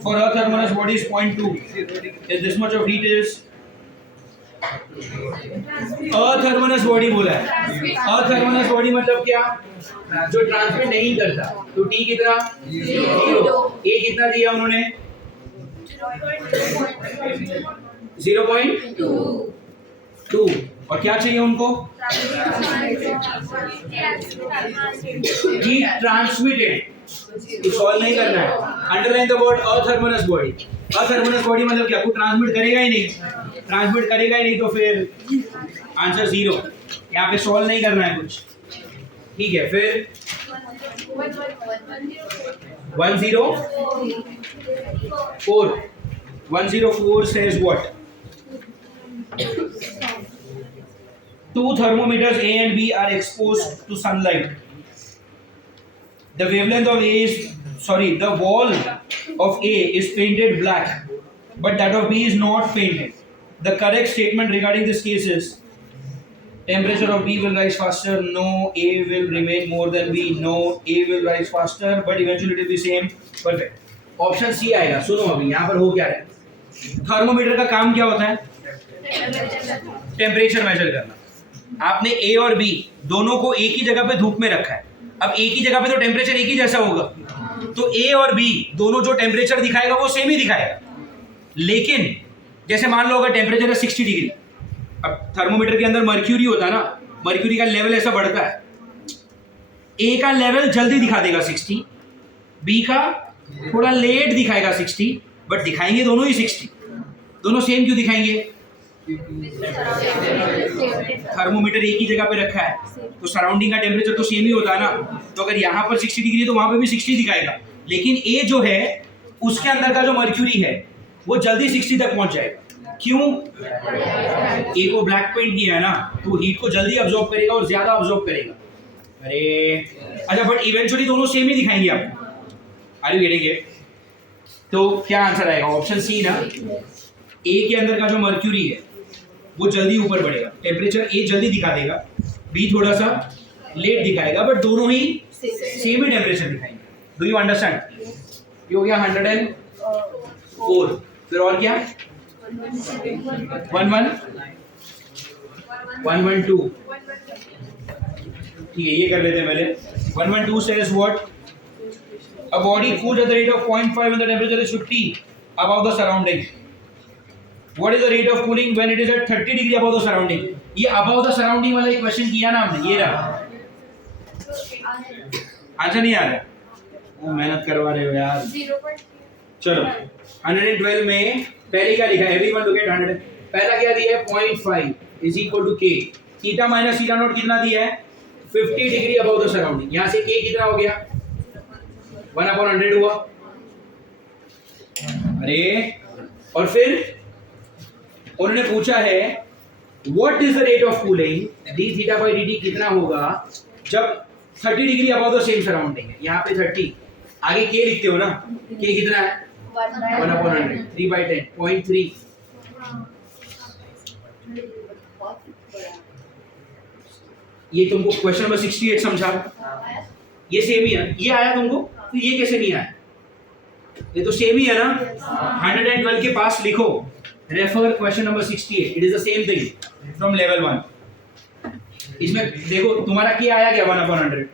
for a thermalus body is 0.2. Is this much of heat is? Athermanous body बोला है। अथर्मनस बॉडी मतलब क्या? जो ट्रांसमिट नहीं करता। तो T कितना? 0। A कितना दिया उन्होंने? 0.2। और क्या चाहिए उनको? Heat transmitted. सॉल्व नहीं करना है, underline the word athermanous body. Athermanous body मतलब क्या? कुछ ट्रांसमिट करेगा ही नहीं, ट्रांसमिट करेगा ही नहीं तो फिर आंसर 0। यहाँ पे सॉल्व नहीं करना है कुछ। ठीक है, फिर 104 says what? Two thermometers A and B are exposed to sunlight. The wavelength of the wall of A is painted black, but that of B is not painted. The correct statement regarding this case is: temperature of B will rise faster. No, A will remain more than B. No, A will rise faster, but eventually it will be same. Perfect. Option C आएगा। सुनो अभी यहाँ पर हो क्या है? थर्मोमीटर का काम क्या होता है? टेम्परेचर मेजर करना। आपने ए और बी दोनों को एक ही जगह पे धूप में रखा है। अब एक ही जगह पे तो टेम्परेचर एक ही जैसा होगा, तो ए और बी दोनों जो टेम्परेचर दिखाएगा वो सेम ही दिखाएगा। लेकिन जैसे मान लो अगर टेम्परेचर है 60 डिग्री, अब थर्मोमीटर के अंदर मर्क्यूरी होता है ना, मर्क्यूरी का लेवल ऐसा बढ़ता है, ए का लेवल जल्दी दिखा देगा 60, बी का थोड़ा लेट दिखाएगा 60, बट दिखाएंगे दोनों ही 60। दोनों सेम क्यों दिखाएंगे? थर्मोमीटर एक ही जगह पे रखा है तो सराउंडिंग का टेम्परेचर तो सेम ही होता है ना, तो अगर यहाँ पर 60 डिग्री है तो वहां पे भी 60 दिखाएगा, लेकिन ए जो है उसके अंदर का जो मर्क्यूरी है वो जल्दी 60 तक पहुंच जाएगा। क्यों? ए को ब्लैक पेंट किया है ना, तो हीट को जल्दी अब्सॉर्ब करेगा और ज्यादा अब्सॉर्ब करेगा। अरे अच्छा, बट इवेंचुअली दोनों सेम ही दिखाएंगे आपको। Are you getting it? तो क्या आंसर आएगा? ऑप्शन सी ना, ए के अंदर का जो मर्क्यूरी है वो जल्दी ऊपर बढ़ेगा, टेम्परेचर ए जल्दी दिखा देगा, बी थोड़ा सा लेट दिखाएगा, बट दोनों ही सेम ही टेम्परेचर दिखाएंगे। Do you understand? ये हो गया 104। फिर और क्या? 112। ठीक है, ये कर लेते हैं पहले। 112 says what? A body cools at the rate of 0.5 when the temperature is 50 above the surrounding. What is the rate of cooling when it is at 30 degree above the surrounding? ये above the surrounding वाला एक क्वेश्चन किया ना हमने, ये रहा। आंसर नहीं आ रहा? वो मेहनत करवा रहे हो यार। 0.3। चलो 112 में पहले क्या लिखा है? Everyone look at 100। पहला क्या दिया है? 0.5 इज इक्वल टू के। थीटा माइनस थीटा नॉट कितना दिया है? 50 डिग्री अबव द सराउंडिंग। यहां से के कितना हो गया? 1/100 हुआ। अरे और फिर उन्होंने पूछा है what is the rate of cooling D theta by dt कितना होगा जब 30 degree above the same surrounding है। यहाँ पे 30, आगे के लिखते हो ना, के कितना है? 1/100, 3/10, 0.3। ये तुमको क्वेश्चन नंबर 68 समझा? ये सेम ही है। ये आया तुमको, तो ये कैसे नहीं आया? ये तो सेम ही है ना। 112 के पास लिखो, refer question number 68, it is the same thing from level 1। इसमें देखो तुम्हारा के आया क्या? 1/100,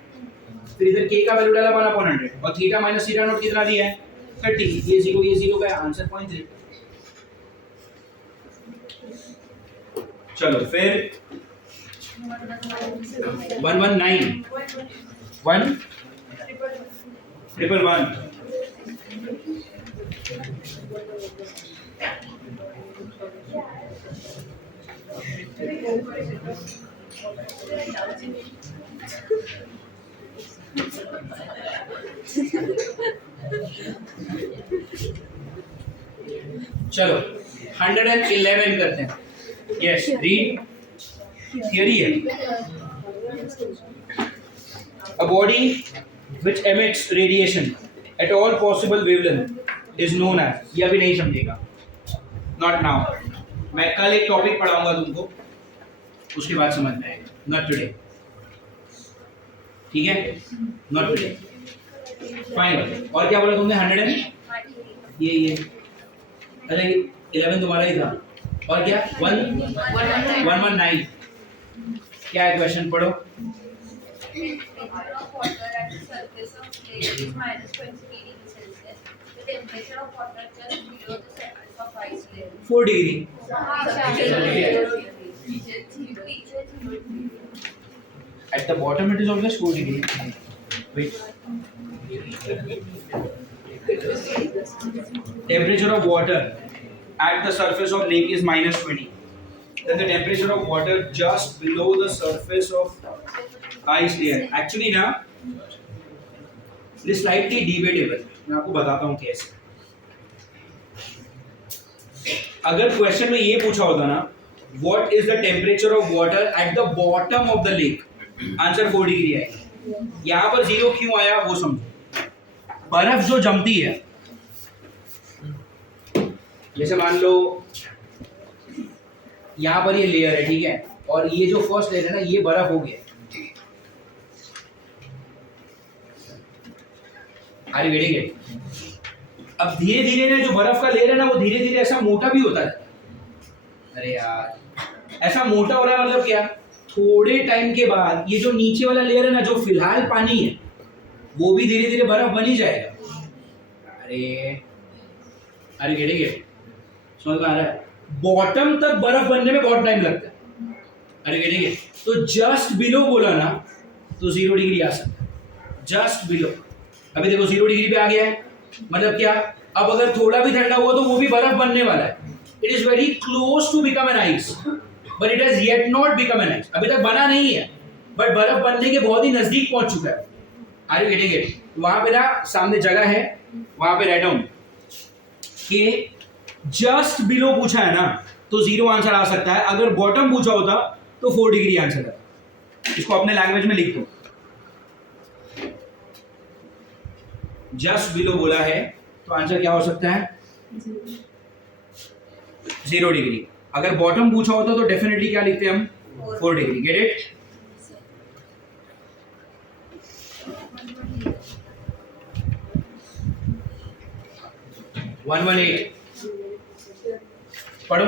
फिर इधर के का वैल्यू डाला 1/100 और थीटा माइनस थीटा नॉट कितना दिया है? 30। ये जीरो का आंसर 0.3। चलो फिर 119 111 चलो 111 करते हैं। Yes, read. थियरी है। A body which emits radiation at all possible wavelength is known as, ये अभी नहीं समझेगा, not now। मैं कल एक टॉपिक पढ़ाऊंगा तुमको, उसके बाद समझ में आएगा, not today। ठीक है, not today। फाइन। और क्या बोला तुमने? 100 ये अरे 11 तुम्हारा ही था। और क्या? 119। क्या है क्वेश्चन? पढ़ो। Temperature of water at the surface of plate is minus 20 degrees Celsius. The temperature of water just below the surface of ice layer. 4 degree. At the bottom it is always 4 degree. Wait. Temperature of water at the surface of lake is minus 20. Then the temperature of water just below the surface of ice layer. Actually ना, it is slightly debatable. मैं आपको बताता हूँ कैसे। अगर क्वेश्चन में ये पूछा होता ना, what is the temperature of water at the bottom of the lake? Answer 4 degree आएगा। यहाँ पर 0 क्यों आया वो समझो। बर्फ जो जमती है, जैसे मान लो यहाँ पर ये लेयर है, ठीक है, और ये जो फर्स्ट लेयर है ना, ये बर्फ हो गया। Are you getting it? अब धीरे धीरे ना जो बर्फ का लेयर है ना, वो धीरे धीरे ऐसा मोटा भी होता है। अरे यार, ऐसा मोटा हो रहा है मतलब क्या? थोड़े टाइम के बाद ये जो नीचे वाला लेयर है ना, जो फिलहाल पानी है, वो भी धीरे धीरे बर्फ बन ही जाएगा। अरे आर यू गेटिंग इट? समझ में आ रहा है? बॉटम तक बर्फ बनने में बहुत टाइम लगता है। अरे गेटिंग इट? तो जस्ट बिलो बोला ना, तो 0 डिग्री आ सकता है। Just below. अभी देखो 0 डिग्री पे आ गया है, मतलब क्या? अब अगर थोड़ा भी ठंडा हुआ तो वो भी बर्फ बनने वाला है। It is very close to become an ice but it has yet not become an ice, अभी तक बना नहीं है बट बर्फ बनने के बहुत ही नजदीक पहुंच चुका है। Are you getting it? वहां पे ना सामने जगह है, वहां पे राइट डाउन कि जस्ट बिलो पूछा है ना तो 0 आंसर आ सकता है, अगर बॉटम पूछा होता तो 4 डिग्री आंसर आता। इसको अपने लैंग्वेज में लिख दो, जस्ट बिलो बोला है तो आंसर क्या हो सकता है? 0 डिग्री। अगर बॉटम पूछा होता तो डेफिनेटली क्या लिखते हैं हम? 4 डिग्री। Get it? वन 118 पढ़ो।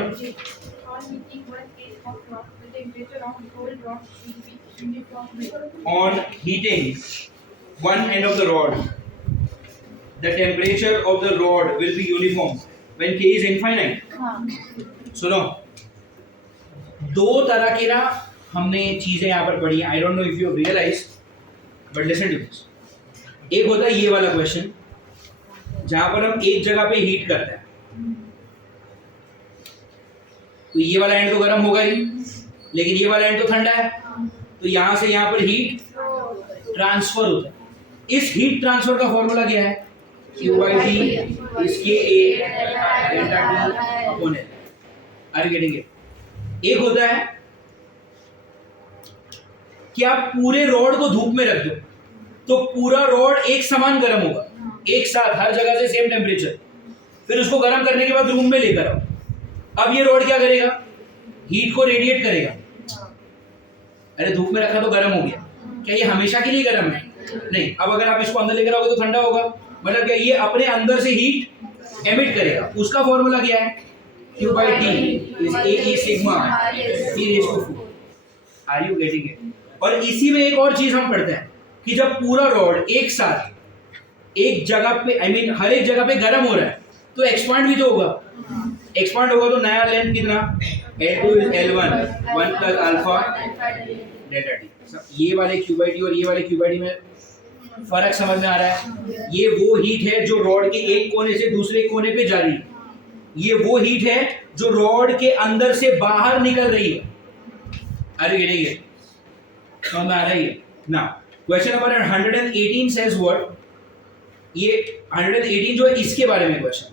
On heating one end of the rod, the temperature of the rod will be uniform when K is infinite. सुनो, दो तरह की ना हमने चीजें यहाँ पर पढ़ी। I don't know if you realise but listen to this. एक होता है ये वाला क्वेश्चन जहां पर हम एक जगह पे हीट करते हैं, तो ये वाला एंड तो गर्म होगा ही, लेकिन ये वाला एंड तो ठंडा है, तो यहां से यहां पर हीट ट्रांसफर होता है। इस हीट ट्रांसफर का फॉर्मूला क्या है? Q/T is Ka delta T upon L। Are you getting it? एक होता है कि आप पूरे रॉड को धूप में रख दो तो पूरा रॉड एक समान गर्म होगा, एक साथ हर जगह से सेम टेम्परेचर, फिर उसको गर्म करने के बाद रूम में लेकर आओ। अब ये रॉड क्या करेगा? हीट को रेडिएट करेगा। अरे धूप में रखा तो गर्म हो गया, क्या ये हमेशा के लिए गर्म है? नहीं। अब अगर आप इसको अंदर लेकर आओगे तो ठंडा होगा, मतलब क्या ये अपने अंदर से हीट एमिट करेगा। उसका फॉर्मूला क्या है? Q/T is A sigma T raised to 4। Are you getting it? और इसी में एक और चीज हम पढ़ते हैं कि जब पूरा रॉड एक साथ एक जगह पे हर एक जगह पे गर्म हो रहा है तो एक्सपांड भी तो होगा। एक्सपांड होगा तो नया लेंथ कितना? L2 is L1 1 plus alpha delta T। ये वाले Q/T और ये वाले Q/T में फर्क समझ में आ रहा है? ये वो हीट है जो रॉड के एक कोने से दूसरे कोने पे जा रही है, ये वो हीट है जो रॉड के अंदर से बाहर निकल रही है। अरे ये नहीं है, समझ में आ रही है ना? Question number 118 says what? ये 118 जो है इसके बारे में क्वेश्चन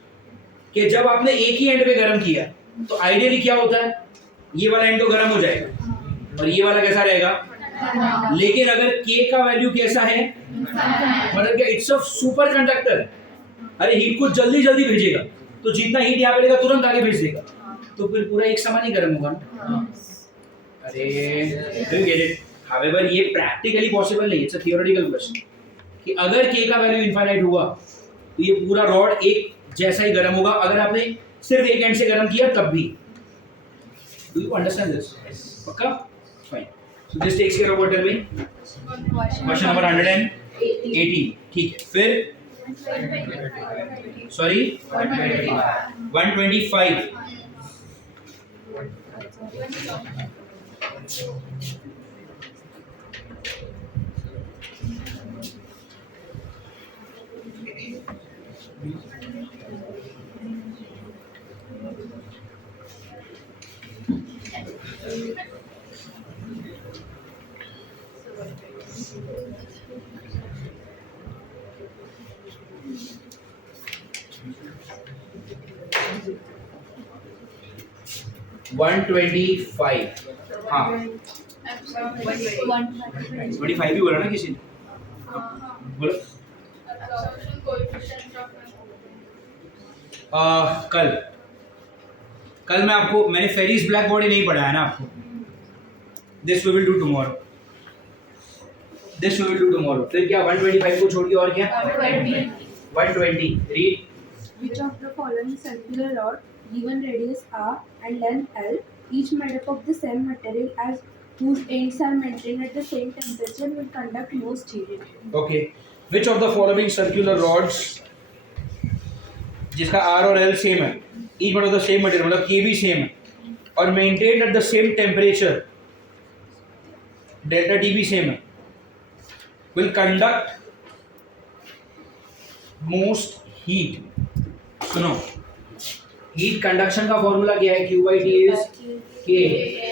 कि जब आपने एक ही एंड पे गर्म किया तो आइडियली क्या होता है? ये वाला एंड तो गर्म हो जाएगा और ये वाला कैसा रहेगा? लेकिन अगर K का वैल्यू कैसा है, मतलब क्या इट्स अ सुपर कंडक्टर, अरे हीट को जल्दी जल्दी भेजेगा, तो जितना हीट यहाँ पे लेगा तुरंत आगे भेज देगा, तो फिर पूरा एक समान ही गर्म होगा ना। अरे यू गेट इट? हाउएवर ये प्रैक्टिकली पॉसिबल नहीं है, इट्स अ थियोरेटिकल क्वेश्चन कि अगर K का वैल्यू इनफाइनाइट हुआ तो ये पूरा रॉड एक जैसा ही गर्म होगा, अगर आपने सिर्फ एक एंड से गर्म किया तब भी। Do you understand this? पक्का? Fine. So this takes care of what tell me? Question number 118। ठीक है, फिर सॉरी 125। हाँ 25 भी बोला ना किसी ने? बोलो। कल मैं आपको, मैंने फेरिस ब्लैक बॉडी नहीं पढ़ाया ना आपको। This we will do tomorrow. फिर क्या 125 को छोड़ के और क्या? 120। Read. Which of the following circular rod given radius R and length L, each made up of the same material as whose ends are maintained at the same temperature, will conduct most heat? Okay. Which of the following circular rods जिसका R और L सेम है, each one of the same material, मतलब K भी सेम है और maintained at the same temperature, delta T भी सेम है, will conduct most heat? सुनो, हीट कंडक्शन का फॉर्मूला क्या है? Q by T is K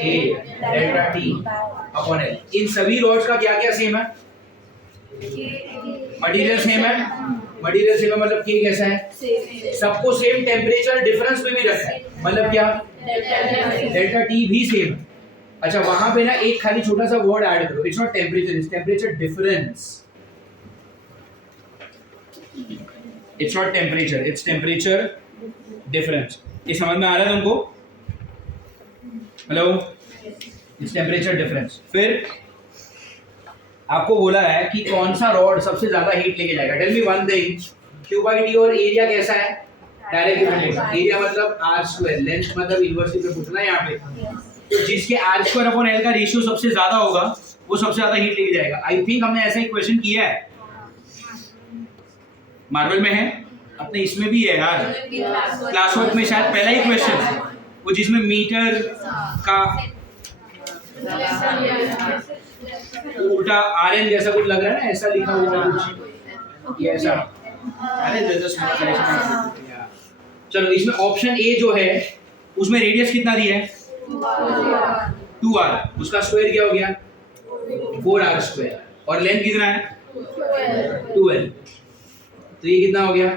A delta T upon L. इन सभी रॉड्स का क्या क्या सेम है? मटेरियल सेम है। मटेरियल सेम है मतलब K कैसा है? सबको सेम टेम्परेचर डिफरेंस में भी रखा है, मतलब क्या? डेल्टा T भी सेम है। अच्छा, वहां पे ना एक खाली छोटा सा वर्ड ऐड करो, it's not temperature, its temperature difference. It's not temperature, its temperature difference. ये समझ में आ रहा है तुमको? Hello, its temperature difference. फिर आपको बोला है कि कौन सा रॉड सबसे ज्यादा हीट लेके जाएगा। Tell me one thing, Q by T और एरिया कैसा है? Direct relation. एरिया मतलब R स्क्वायर, लेंथ मतलब इनवर्सली पे पूछना है यहाँ पे। तो जिसके R स्क्वायर अपॉन L का रेशियो सबसे ज्यादा होगा वो सबसे ज्यादा हीट लेके जाएगा। आई थिंक हमने ऐसा ही क्वेश्चन किया है, मार्वल में है, अपने इसमें भी है यार, क्लास वर्क में शायद पहला ही क्वेश्चन वो जिसमें मीटर का उल्टा आरएन जैसा कुछ लग रहा है ना, ऐसा लिखा हुआ है कुछ, ये ऐसा। अरे चलो, इसमें ऑप्शन ए जो है उसमें रेडियस कितना दिया है? 2r, उसका स्क्वायर क्या हो गया? 4r स्क्वायर, और लेंथ कितना है? 2l, तो ये कितना हो गया?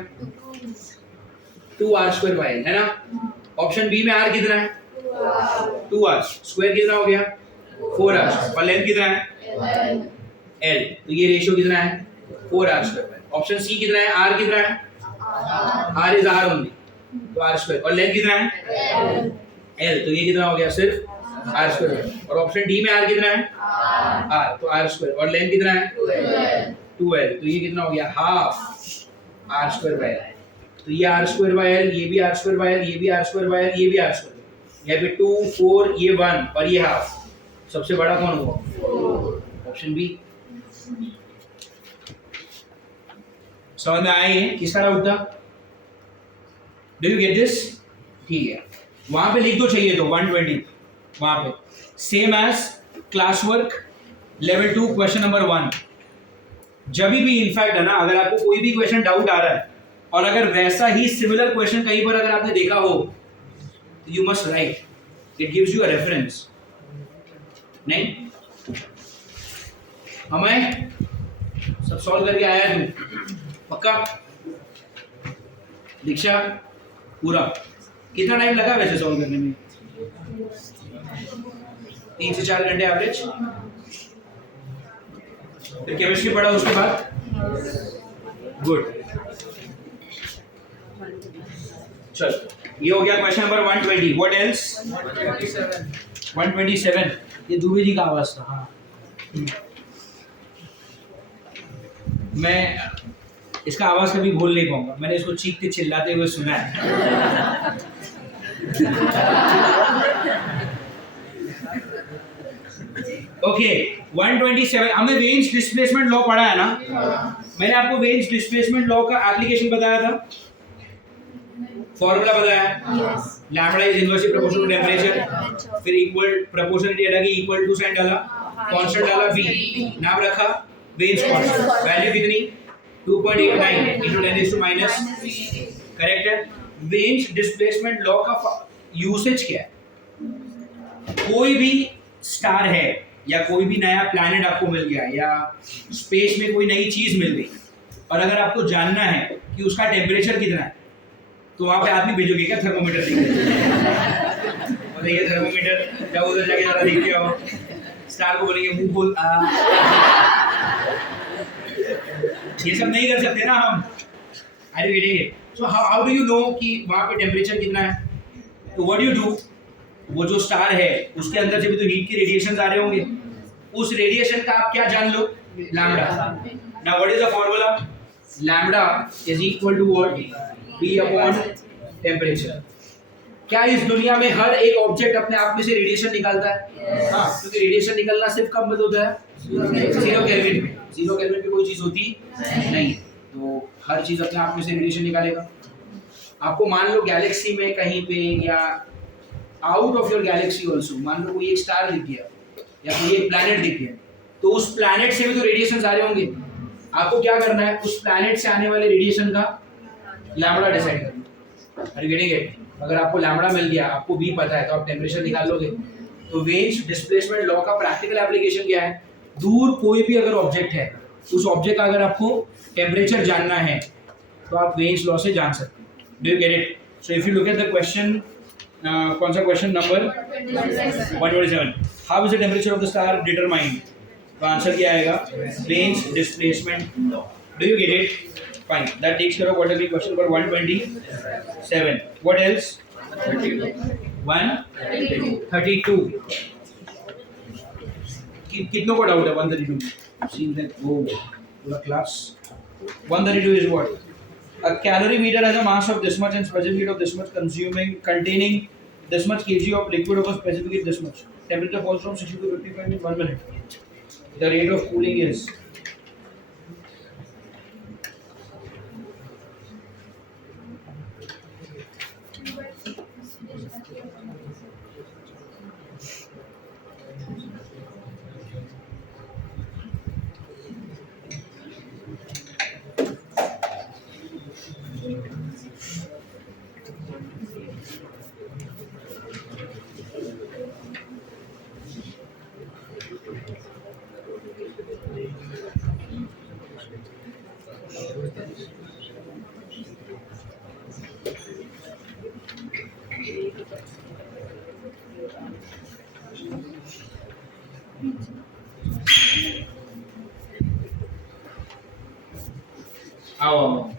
2r स्क्वायर बाय l, है ना। ऑप्शन बी में r कितना है? 2r, स्क्वायर कितना हो गया? 4r, और लेंथ कितना है? l, तो ये रेशियो कितना है? 4r square. ऑप्शन सी कितना है? r कितना है? r इज r ओनली, तो r स्क्वायर, और लेंथ कितना है? l, तो ये कितना हो गया? सिर्फ r स्क्वायर। और ऑप्शन डी में r कितना है? r, तो r स्क्वायर, और लेंथ कितना है? 2l, तो ये कितना हो गया? Half r square by l। तो ये r स्क्वायर बाय l, ये भी r स्क्वायर बाय l, ये भी r स्क्वायर बाय l, ये भी r स्क्वायर, यहाँ पे 2 4, ये 1 और ये हाफ। सबसे बड़ा कौन होगा? Option B. समझ में आया? ये किसका डाउट था? Do you get this? ठीक है, वहां पे लिख दो चाहिए तो 120 वहां पे, same as class work level 2 question number 1। जब भी इनफैक्ट है ना, अगर आपको कोई भी क्वेश्चन डाउट आ रहा है और अगर वैसा ही सिमिलर क्वेश्चन कहीं पर अगर आपने देखा हो तो you must write, it gives you a reference. नहीं हमें सब सॉल्व करके आया है तू पक्का? दीक्षा पूरा कितना टाइम लगा वैसे सॉल्व करने में? 3 से 4 घंटे एवरेज। फिर केमिस्ट्री पढ़ा उसके बाद? गुड। चल, ये हो गया क्वेश्चन नंबर 120। What else? 127। ये दुबे जी का आवाज था। हाँ, मैं इसका आवाज कभी भूल नहीं पाऊंगा, मैंने इसको चीखते चिल्लाते हुए सुना है। ओके, 127। हमने वेन्स डिस्प्लेसमेंट लॉ पढ़ा है ना? मैंने आपको वेन्स डिस्प्लेसमेंट लॉ का एप्लीकेशन बताया था, फॉर्मूला बताया, lambda is inversely proportional to temperature, फिर इक्वल प्रोपोर्शनलिटी डाला कि इक्वल टू साइन डाला, कांस्टेंट डाला बी, नाम रखा वेन्स कांस्टेंट, वैल्यू कितनी? 2.89 into 10 to minus, करेक्ट है। वेन्स डिस्प्लेसमेंट लॉ का यूसेज क्या है? कोई भी स्टार है या कोई भी नया प्लैनेट आपको मिल गया या स्पेस में कोई नई चीज मिल गई और अगर आपको जानना है कि उसका टेम्परेचर कितना है तो वहां पे आदमी भेजोगे क्या? थर्मोमीटर देखिए, ये थर्मोमीटर, जब उधर जाके जरा देख के आओ, स्टार को बोलेंगे मुंह खोल। ये सब नहीं कर सकते ना हम। Are you getting it? So how do you know कि वहां पे टेम्परेचर कितना है? तो व्हाट यू डू, वो जो स्टार है उसके अंदर से भी तो हीट के रेडिएशंस आ रहे होंगे, उस रेडिएशन का आप क्या जान लो? Lambda. Now what is the formula? Lambda is equal to what? B upon temperature. क्या इस दुनिया में हर एक ऑब्जेक्ट अपने आप में से रेडिएशन निकालता है? हाँ, क्योंकि रेडिएशन निकलना सिर्फ कब में होता है? 0 केल्विन में। 0 केल्विन पे कोई चीज होती नहीं, तो हर चीज अपने आप में से रेडिएशन निकालेगा। आपको मान लो गैलेक्सी में कहीं पे या out of your Galaxy also, मान लो कोई एक स्टार दिख गया या कोई एक प्लैनेट दिख गया, तो उस प्लैनेट से भी तो रेडिएशन आ रहे होंगे। आपको क्या करना है? उस प्लैनेट से आने वाले रेडिएशन का लैम्बडा डिसाइड करना। Are you getting it? अगर आपको लैम्बडा मिल गया, आपको v पता है, तो आप टेम्परेचर निकाल लोगे। तो वेज डिस्प्लेसमेंट लॉ का प्रैक्टिकल एप्लीकेशन क्या है? दूर कोई भी अगर ऑब्जेक्ट है, उस ऑब्जेक्ट का अगर आपको टेम्परेचर जानना है तो आप वेज लॉ से जान सकते हैं। Do you get it? So if you look at the question, कौन सा question number 127, how is the temperature of the star determined? तो आंसर क्या आएगा? Wien's displacement law. Do you get it? Fine. That takes care of what is the question number 127. What else? 132. कितनों को डाउट है 132? Seen that? Oh, पूरा class. 132 is what? A calorimeter has a mass of this much and specific heat of this much, containing this much kg of liquid of a specific heat this much. Temperature falls from 60 to 55 in 1 minute. The rate of cooling is. आओ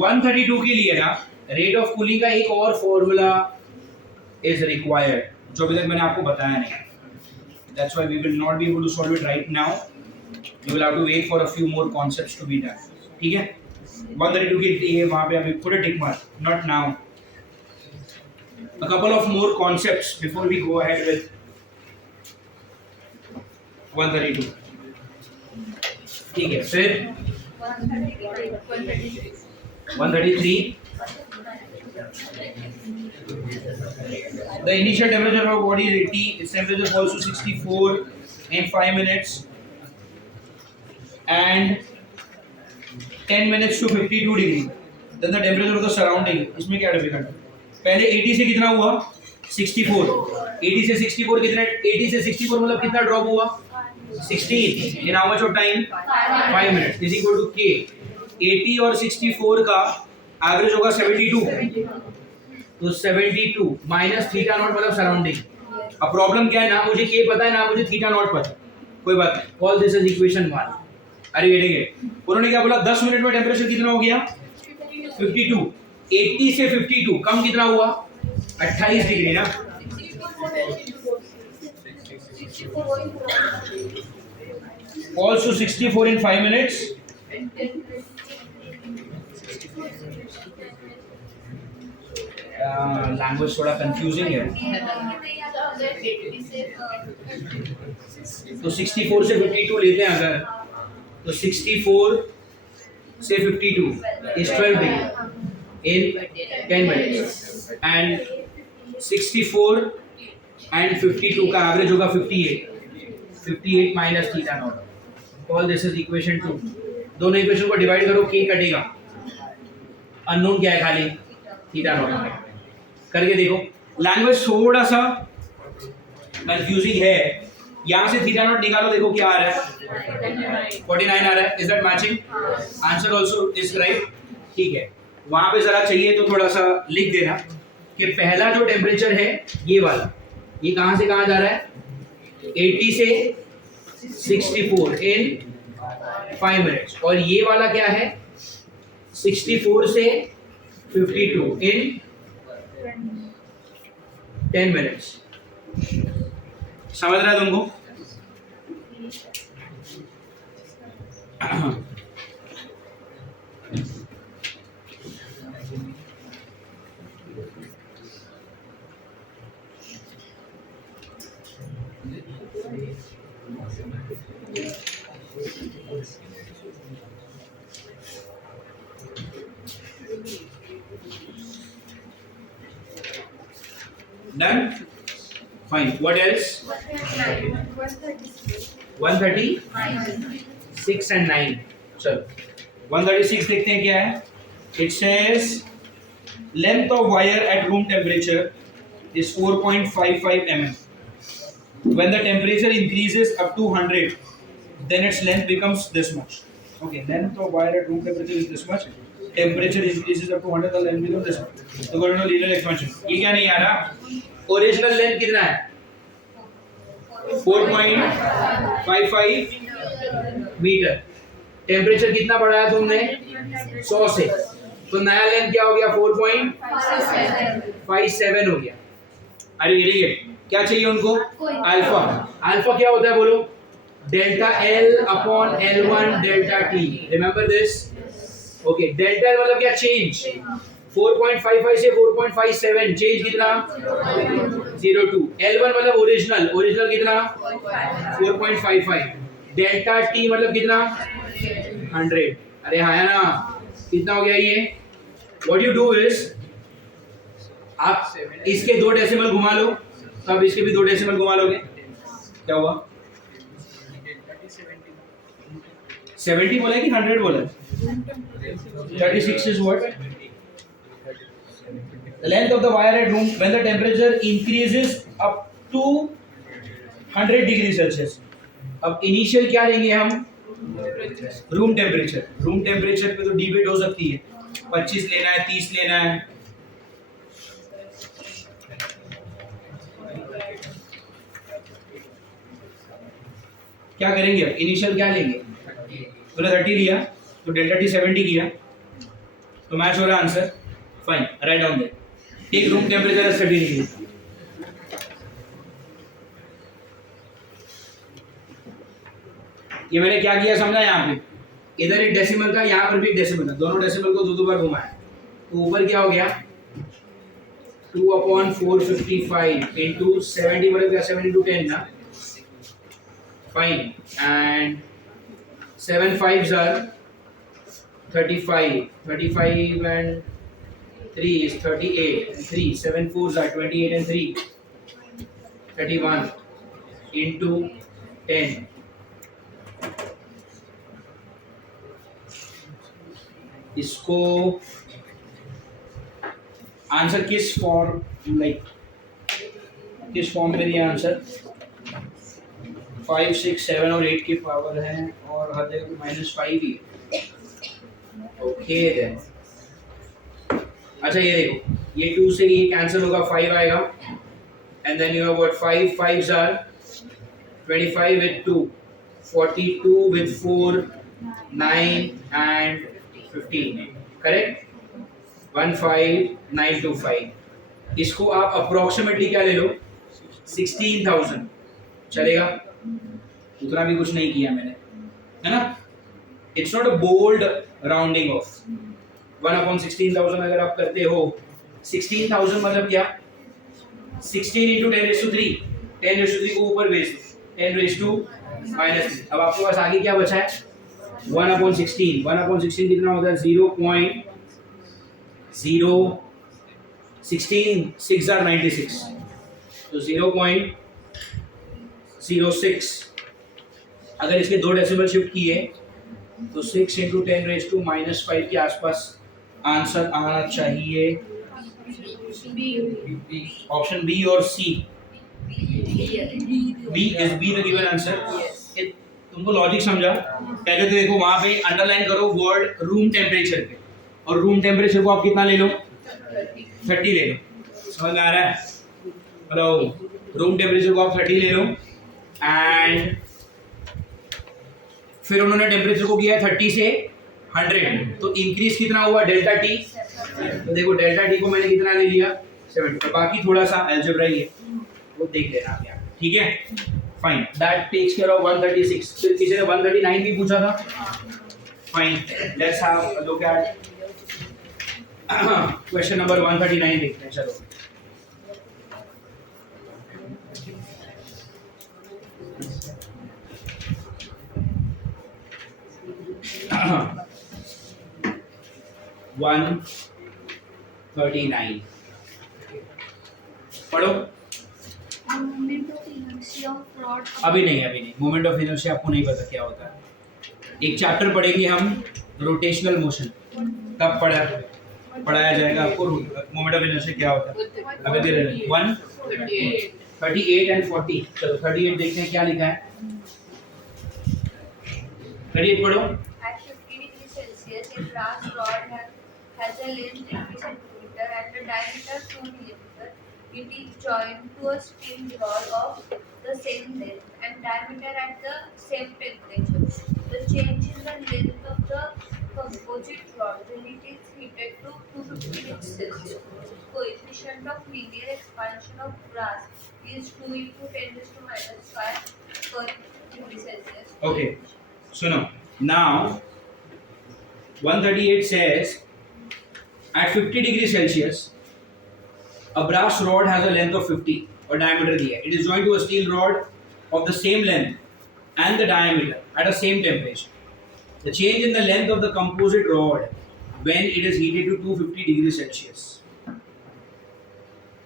132 के लिए ना रेट ऑफ कूलिंग का एक और फॉर्मूला इज रिक्वायर्ड जो अभी तक मैंने आपको बताया नहीं. That's why we will not be able to solve it right now. You will have to wait for a few more concepts to be done. ठीक है? 132 के लिए वहाँ पे अभी put a tick mark. Not now. A couple of more concepts before we go ahead with 132. ठीक है, फिर 133. The initial temperature of body is 80. Its temperature falls to 64 in 5 minutes and 10 minutes to 52 degree. Then the temperature of the surrounding. इसमें क्या डिफिकल्ट है? पहले 80 से कितना हुआ? 64. 80 से 64 कितना? 80 से 64 मतलब कितना ड्रॉप हुआ? 16. In how much of time? 5 minutes. Is equal to K. 80 और 64 का एवरेज होगा 72. तो 72 माइनस थीटा नॉट मतलब सराउंडिंग. अब प्रॉब्लम क्या है, ना मुझे के पता है ना मुझे थीटा नॉट पता है, कोई बात नहीं. All this is equation 1. अरे गेटिंग इट? उन्होंने क्या बोला? 10 मिनट में टेम्परेचर कितना हो गया? 52. 80 से 52 कम कितना हुआ? 28 डिग्री ना. Falls to 64 in 5 minutes. Language थोड़ा कंफ्यूजिंग है. तो 64 से 52 लेते हैं अगर, तो 64 से 52 is 12 degree in 10 minutes and 64 and 52 का एवरेज होगा 58 minus theta naught. All this is equation 2. दोनों इक्वेशन को डिवाइड करो, k कटेगा, अननोन क्या है खाली थीटा नॉट, करके देखो। लैंग्वेज थोड़ा सा कंफ्यूजिंग है, यहाँ से थीटा नॉट निकालो, देखो क्या आ रहा है 49 आ रहा है। Is that matching? Answer also is right. ठीक है, वहां पे जरा चाहिए तो थोड़ा सा लिख देना कि पहला जो टेम्परेचर है ये वाला, ये कहां से कहां जा रहा है, 80 से 64 इन 5 मिनट्स, और ये वाला क्या है 64 से 52 इन 10 मिनट्स। समझ रहा है तुमको? Done? Fine. What else? 136 and 9. चलो 136 देखते हैं क्या है। It says length of wire at room temperature is 4.55 mm. When the temperature increases up to 100, then its length becomes this much. Okay, length of wire at room temperature is this much. Temperature increases up to 100, the length becomes this much. So go to linear expansion. ये क्या नहीं आ रहा? ओरिजिनल लेंथ कितना है 4.55 मीटर। टेम्परेचर कितना बढ़ाया तुमने 100 से, तो नया लेंथ क्या हो गया 4.57 हो गया। अरे वेरी गुड। क्या चाहिए उनको? अल्फा। अल्फा क्या होता है बोलो? Delta L upon L1 delta T. Remember this? Okay, delta L मतलब क्या? चेंज। 4.55 से 4.57 चेंज कितना 0.2। L1 मतलब ओरिजिनल, ओरिजिनल कितना 4.55। डेल्टा टी मतलब कितना 100। अरे हाँ ना, कितना हो गया ये? व्हाट यू डू इज आप इसके 2 डेसिमल घुमा लो, तब इसके भी 2 डेसिमल घुमा लोगे, क्या हुआ 70 बोला कि 100 बोला? 36 is what? The length of the wire at room when the temperature increases up to 100 degree Celsius. अब इनिशियल क्या लेंगे हम? Room temperature. रूम टेम्परेचर पे तो डिबेट हो सकती है, 25 लेना है 30 लेना है। क्या करेंगे अब? इनिशियल क्या लेंगे? तूने 30 लिया तो डेल्टा टी 70 किया तो मैच हो रहा है answer. Fine, write down there. Take room temperature as 30 degree. ये मैंने क्या किया समझा? यहाँ पे इधर एक डेसिमल था, यहाँ पर भी एक डेसिमल था, दोनों डेसिमल को 2 बार घुमाया तो ऊपर क्या हो गया 2/455 इंटू 70 मतलब क्या 7 into 10 ना। Fine, and 7 5s are 35 and 3 is 38 and 3 7 4s are 28 and 3 31 into 10। इसको आंसर किस फॉर्म किस फॉर्म में दिया आंसर? 5 6 7 और 8 की पावर है और हर जगह -5 ही है। ओके देन, अच्छा ये देखो, ये 2 से ये कैंसिल होगा, 5 आएगा and then you have what 5 5s are 25 with 2 42 with 4 9 and 15 correct 15925। इसको आप अप्रोक्सीमेटली क्या ले लो 16,000 चलेगा? उतना भी कुछ नहीं किया मैंने, है ना? It's not a bold rounding off. 1/16,000 अगर आप करते हो 16,000 मतलब क्या 16 into 10⁻3 10⁻3 को ऊपर भेज दो 10⁻−3। अब आपके पास आगे क्या बचा है 1/16 1/16 कितना होता है 0.016 6 are 96 तो 0.06। अगर इसके 2 डेसिमल शिफ्ट किए तो 6 into 10 raised to minus 5 के आसपास आंसर आना चाहिए। ऑप्शन बी और c. B is b the given answer. तुमको लॉजिक समझा? पहले तो देखो वहां पे अंडरलाइन करो वर्ड रूम टेम्परेचर पे, और रूम टेम्परेचर को आप कितना ले लो? 30 ले लो। समझ में आ रहा है? हेलो, रूम टेम्परेचर को आप 30 ले लो एंड फिर उन्होंने टेम्परेचर को किया है 30 से 100, तो इंक्रीज कितना हुआ? Delta T. तो देखो डेल्टा टी को मैंने कितना ले लिया? 70। तो बाकी थोड़ा सा अलजेब्रा ही है, वो देख लेना आप यहाँ, ठीक है? Fine, that takes care of 136। फिर किसी ने 139 भी पूछा था। Fine, let's have a look at question number 139 देखते हैं। चलो वन 39 पढ़ो। Moment of inertia of rod. अभी नहीं। मोमेंट ऑफ इनर्शिया आपको नहीं पता क्या होता है। एक चैप्टर पढ़ेंगे हम रोटेशनल मोशन, तब पढ़ाया जाएगा आपको मोमेंट ऑफ इनर्शिया क्या होता है। अभी दे रहे 138 एंड 40। चलो 38 देखते हैं क्या लिखा है। 38 पढ़ो। At 50 degrees Celsius, a brass rod has a length 80 centimeter and a diameter 2 millimeter. It is joined to a steel rod of the same length and diameter at the same temperature. The change in the length of the composite rod when it is heated to 250 degrees Celsius. Coefficient of linear expansion of brass is 2 into 10 raised to minus 5 per degree Celsius. Okay. सुनो, now 138 says at 50 degrees Celsius a brass rod has a length of 50 और diameter दिया है. It is joined to a steel rod of the same length and the diameter at a same temperature. The change in the length of the composite rod when it is heated to 250 degrees Celsius.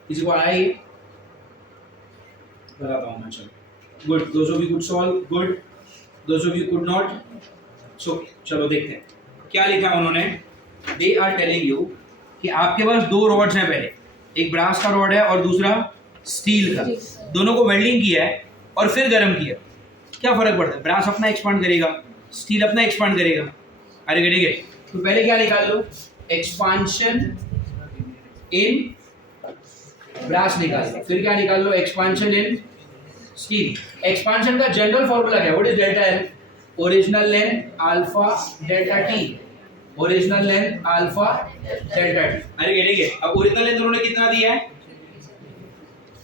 किसी को आया ये? बताता हूँ मैं। चलो, good. Those of you could solve, good. Those of you could not. So चलो देखते हैं क्या लिखा है उन्होंने। They are telling you कि आपके पास दो रॉड्स हैं, पहले एक ब्रास का रॉड है और दूसरा स्टील का। दोनों को वेल्डिंग किया है और फिर गर्म किया। क्या फर्क पड़ता है? ब्रास अपना एक्सपांड करेगा, स्टील अपना एक्सपांड करेगा। अरे ठीक है, तो पहले क्या निकाल लो? एक्सपांशन इन ब्रास निकाल लो, फिर क्या निकाल लो? एक्सपांशन इन स्टील। एक्सपांशन का जनरल फॉर्मूला क्या है? What is delta L? Original length alpha delta T. Original length alpha delta T. अरे ठीक है, अब ओरिजिनल लेंथ उन्होंने कितना दिया है?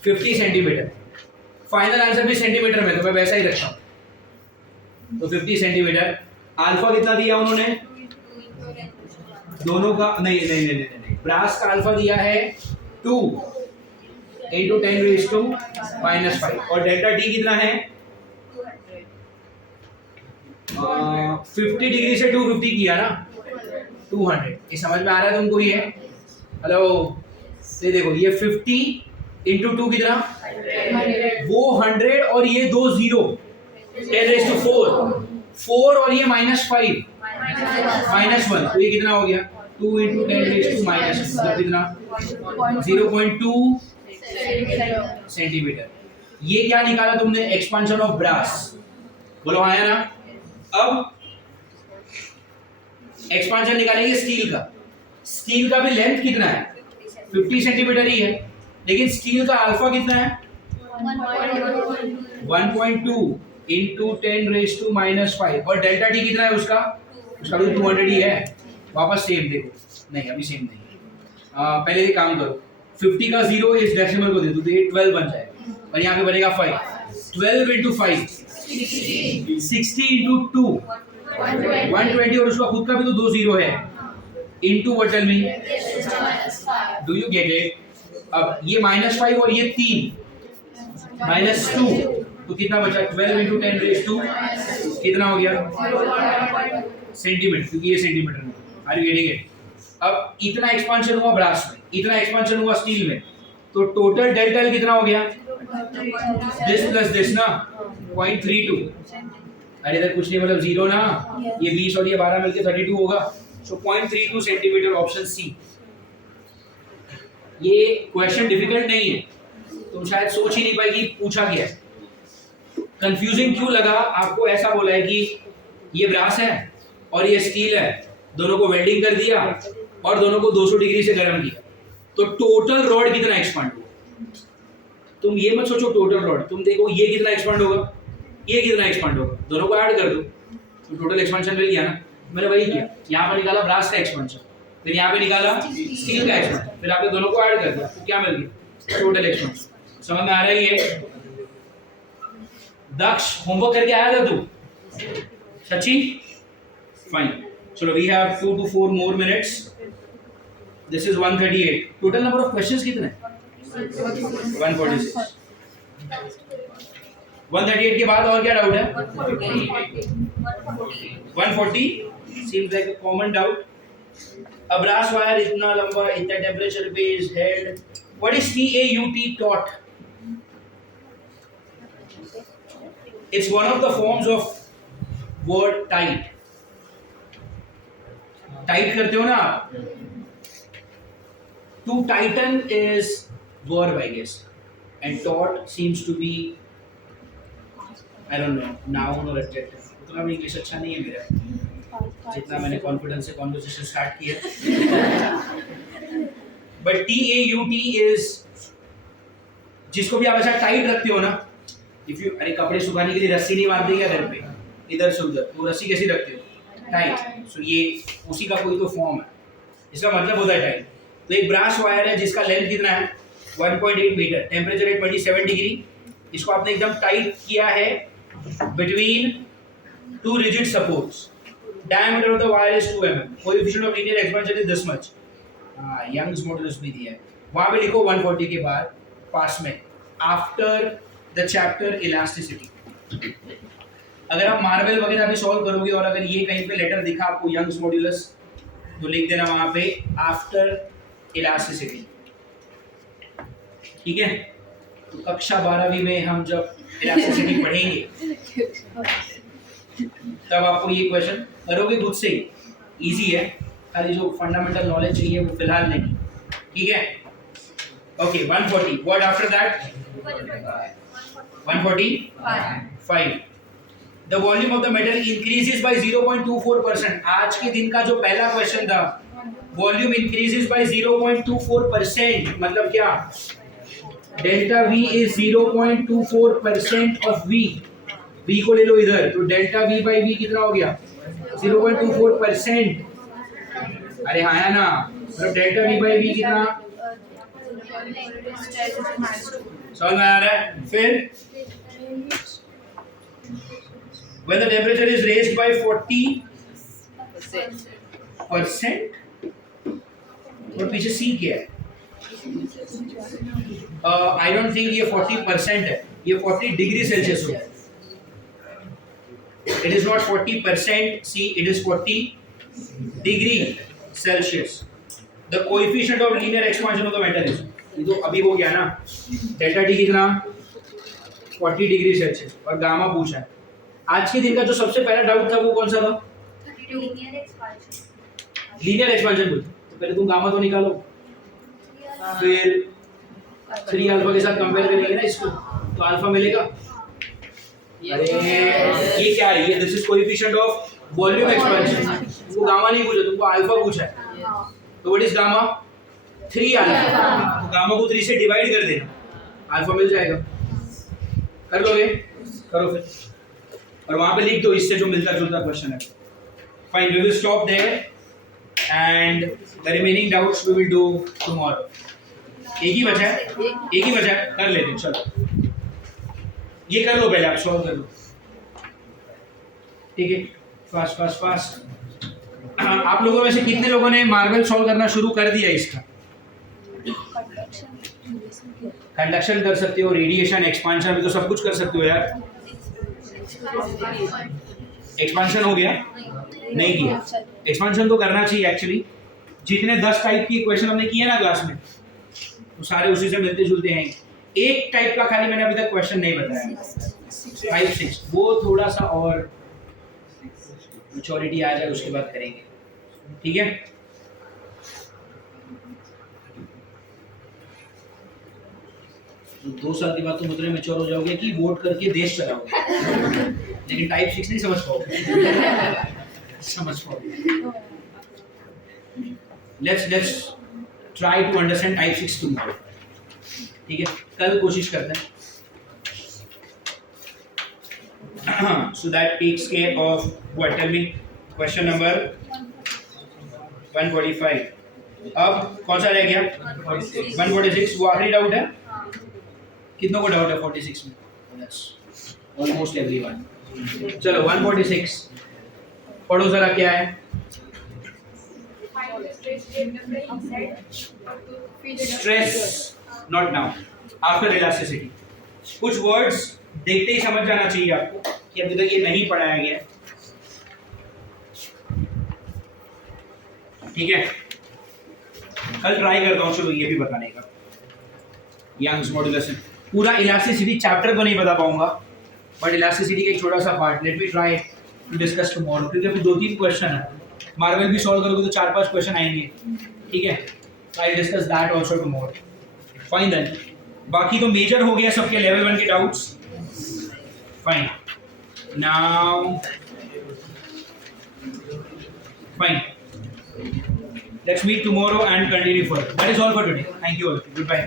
50 सेंटीमीटर। फाइनल आंसर भी सेंटीमीटर में, तो मैं वैसा ही रखता हूँ। तो 50 सेंटीमीटर। अल्फा कितना दिया उन्होंने? दोनों का नहीं। ब्रास का अल्फा दिया है 2 into 10 raised to minus 5 और डेल्टा टी कितना है? 50 डिग्री से 250 किया ना, 200। ये समझ में आ रहा है तुमको? ये हेलो, ये देखो, ये 50 into 2 कितना? वो 100 और ये दो 0, 10 raised to 4 और ये -5 -1, तो ये कितना हो गया? 2 into 10 raised to minus, मतलब कितना? 0.2 सेंटीमीटर। ये क्या निकाला तुमने? Expansion of brass. बोलो आया ना? अब एक्सपांशन निकालेंगे स्टील का। स्टील का भी लेंथ कितना है? 50 सेंटीमीटर ही है, लेकिन स्टील का अल्फा कितना है? 1.2 into 10 raised to minus 5 और डेल्टा टी कितना है उसका? उसका भी 200 ही है। वापस सेम देखो, नहीं अभी सेम नहीं। पहले ये काम करो, 50 का 0 इस डेसिमल को दे दो तो ये 12 बन जाएगा और यहाँ पे बनेगा 5। 12 into 5 60 into 2 120 और उसका खुद का भी तो 2 0 है। into what tell me? Do you get it? अब ये -5 और ये 3 -2 तो कितना बचा? 12 into 10 raised to कितना हो गया? सेंटीमीटर, क्योंकि ये सेंटीमीटर में। Are you getting it? अब इतना एक्सपांशन हुआ ब्रास में, इतना एक्सपांशन हुआ स्टील में, तो टोटल डेल्टा एल कितना हो गया? दिस प्लस दिस ना, 0.32। अरे इधर कुछ नहीं, मतलब 0 ना, ये 20 और ये 12 मिलके 32 होगा। सो 0.32 सेंटीमीटर, ऑप्शन सी। ये क्वेश्चन डिफिकल्ट नहीं है, तुम शायद सोच ही नहीं पाएगी पूछा क्या है। कंफ्यूजिंग क्यों लगा आपको? ऐसा बोला है कि ये ब्रास है और ये स्टील है, दोनों को वेल्डिंग कर दिया और दोनों को 200 डिग्री से गर्म किया, तो टोटल रॉड कितना एक्सपांड होगा? तुम ये मत सोचो टोटल रॉड, तुम देखो ये कितना एक्सपांड होगा, ये कितना एक्सपांड होगा, दोनों को ऐड कर दो तो टोटल एक्सपांशन मिल गया ना। मैंने वही किया, यहाँ पर निकाला ब्रास का एक्सपांशन, फिर यहाँ पे निकाला स्टील का एक्सपांशन, फिर आपने दोनों को ऐड कर दिया, तो क्या मिल गया? Total expansion. समझ में आ रहा है? दक्ष, होमवर्क करके आया था तू? सची? फाइन, चलो we have 2 to 4 more minutes. This is 138. Total number of questions कितने? 146. 138 के बाद और क्या डाउट है? 140 seems like a common doubt. A brass wire इतना लंबा, इतना टेम्परेचर पे is held. What is TAUT taught? It's one of the forms of word tight. Tight करते हो ना आप? To tighten is verb, I guess, and taught seems to be, I don't know, noun or adjective. उतना भी इंग्लिश अच्छा नहीं है मेरा, जितना मैंने कॉन्फिडेंस से कॉन्वर्सेशन स्टार्ट किया। But TAUT is, जिसको भी आप ऐसा टाइट रखते हो ना, if you, अरे कपड़े सुखाने के लिए रस्सी नहीं बांधते क्या घर पे, इधर से उधर, तो रस्सी कैसी रखते हो? टाइट। सो ये उसी का कोई तो फॉर्म है, इसका मतलब होता है टाइट। तो एक ब्रास वायर है जिसका लेंथ कितना है? 1.8 मीटर, टेम्परेचर है 27 डिग्री। इसको आपने एकदम टाइट किया है between 2 rigid supports. Diameter of the wire is 2 mm, coefficient of linear expansion is this much. Young's modulus भी दिया है, वहां पे लिखो 140 के बाद पास में, आफ्टर द चैप्टर इलास्टिसिटी। अगर आप मार्वल वगैरह भी सॉल्व करोगे और अगर ये कहीं पे लेटर दिखा आपको यंग्स मॉड्यूलस, तो लिख देना वहां पे आफ्टर इलास्टिसिटी। ठीक है? तो कक्षा 12वीं में हम जब इलास्टिसिटी पढ़ेंगे तब आपको ये क्वेश्चन करोगे खुद से ही, इजी है, खाली जो फंडामेंटल नॉलेज चाहिए वो फिलहाल नहीं। ठीक है? Okay, 140, what after that? 145. The volume of the metal increases by 0.24%. आज के दिन का जो पहला क्वेश्चन था, वॉल्यूम इंक्रीजेस बाय 0.24%, मतलब क्या? Delta V is 0.24% of V। V को ले लो इधर, तो डेल्टा V बाई V कितना हो गया? 0.24%। अरे हाँ है ना, मतलब डेल्टा V बाई V कितना? समझ में आ रहा है? फिर when the temperature is raised by 40%, और पीछे C क्या है? I don't think ये 40% है, ये 40 डिग्री सेल्सियस होगा। It is not 40% C, it is 40 degree Celsius. The coefficient of linear expansion of the metal is, ये तो अभी हो गया ना, डेल्टा T कितना? 40 डिग्री सेल्सियस, और गामा पूछा है। आज के दिन का जो सबसे पहला डाउट था वो कौन सा था? Linear expansion. लीनियर एक्सपेंशन बोलते, तो पहले तुम गामा तो निकालो, फिर 3 अल्फा के साथ कंपेयर करेंगे ना इसको, तो अल्फा मिलेगा। अरे ये क्या है? ये this is coefficient of volume expansion. तुमको गामा नहीं पूछा, तुमको अल्फा पूछा है, तो व्हाट इज गामा? 3 अल्फा। तो गामा को 3 से डिवाइड कर देना, अल्फा मिल जाएगा। कर लोगे? करो फिर, और वहां पे लिख दो इससे जो मिलता जुलता क्वेश्चन है। Fine, we will stop there and the remaining doubts we will do tomorrow. एक ही बचा है, एक ही बचा है, कर लेते हैं। चलो ये कर लो पहले, आप सॉल्व कर लो। ठीक है, फास्ट फास्ट फास्ट। आप लोगों में से कितने लोगों ने मार्वल सॉल्व करना शुरू कर दिया इसका? कंडक्शन कर सकते हो, रेडिएशन, एक्सपांशन भी तो सब कुछ कर सकते हो यार। एक्सपांशन हो गया? नहीं किया। एक्सपांशन तो करना चाहिए एक्चुअली। जितने 10 टाइप की इक्वेशन हमने किए ना क्लास में, वो सारे उसी से मिलते जुलते हैं। एक टाइप का खाली मैंने अभी तक क्वेश्चन नहीं बताया, 5, 6, वो थोड़ा सा और मैच्योरिटी आ जाए उसके बाद करेंगे, ठीक है। तो 2 साल के बाद तुम उतने मैच्योर हो जाओगे कि वोट करके देश चलाओगे, लेकिन टाइप 6 नहीं समझ पाओगे। समझ पाओगे। Let's try to understand type 6 tomorrow, ठीक है, कल कोशिश करते हैं। So that takes care of what? Tell me, question number 145. अब कौन सा रह गया? 146। वो आखिरी डाउट है? कितनों को डाउट है 46 में? That's almost everyone. चलो 146 पढ़ो जरा क्या है? Stress, not now. After elasticity. कुछ वर्ड्स देखते ही समझ जाना चाहिए आपको कि अभी तक ये नहीं पढ़ाया गया, ठीक है। कल ट्राई करता हूँ चलो ये भी बताने का। यंग्स मॉड्यूलस पूरा इलास्टिसिटी चैप्टर तो नहीं बता पाऊंगा, बट इलास्टिसिटी का एक छोटा सा part let me try to discuss tomorrow, क्योंकि अभी 2-3 क्वेश्चन है। मार्वल भी सॉल्व करोगे तो 4-5 क्वेश्चन आएंगे, ठीक है। I discuss that also tomorrow. Fine then, बाकी तो मेजर हो गया सबके लेवल 1 के doubts. Fine, now fine, let's meet tomorrow and continue further. That is all for today. Thank you all. Goodbye.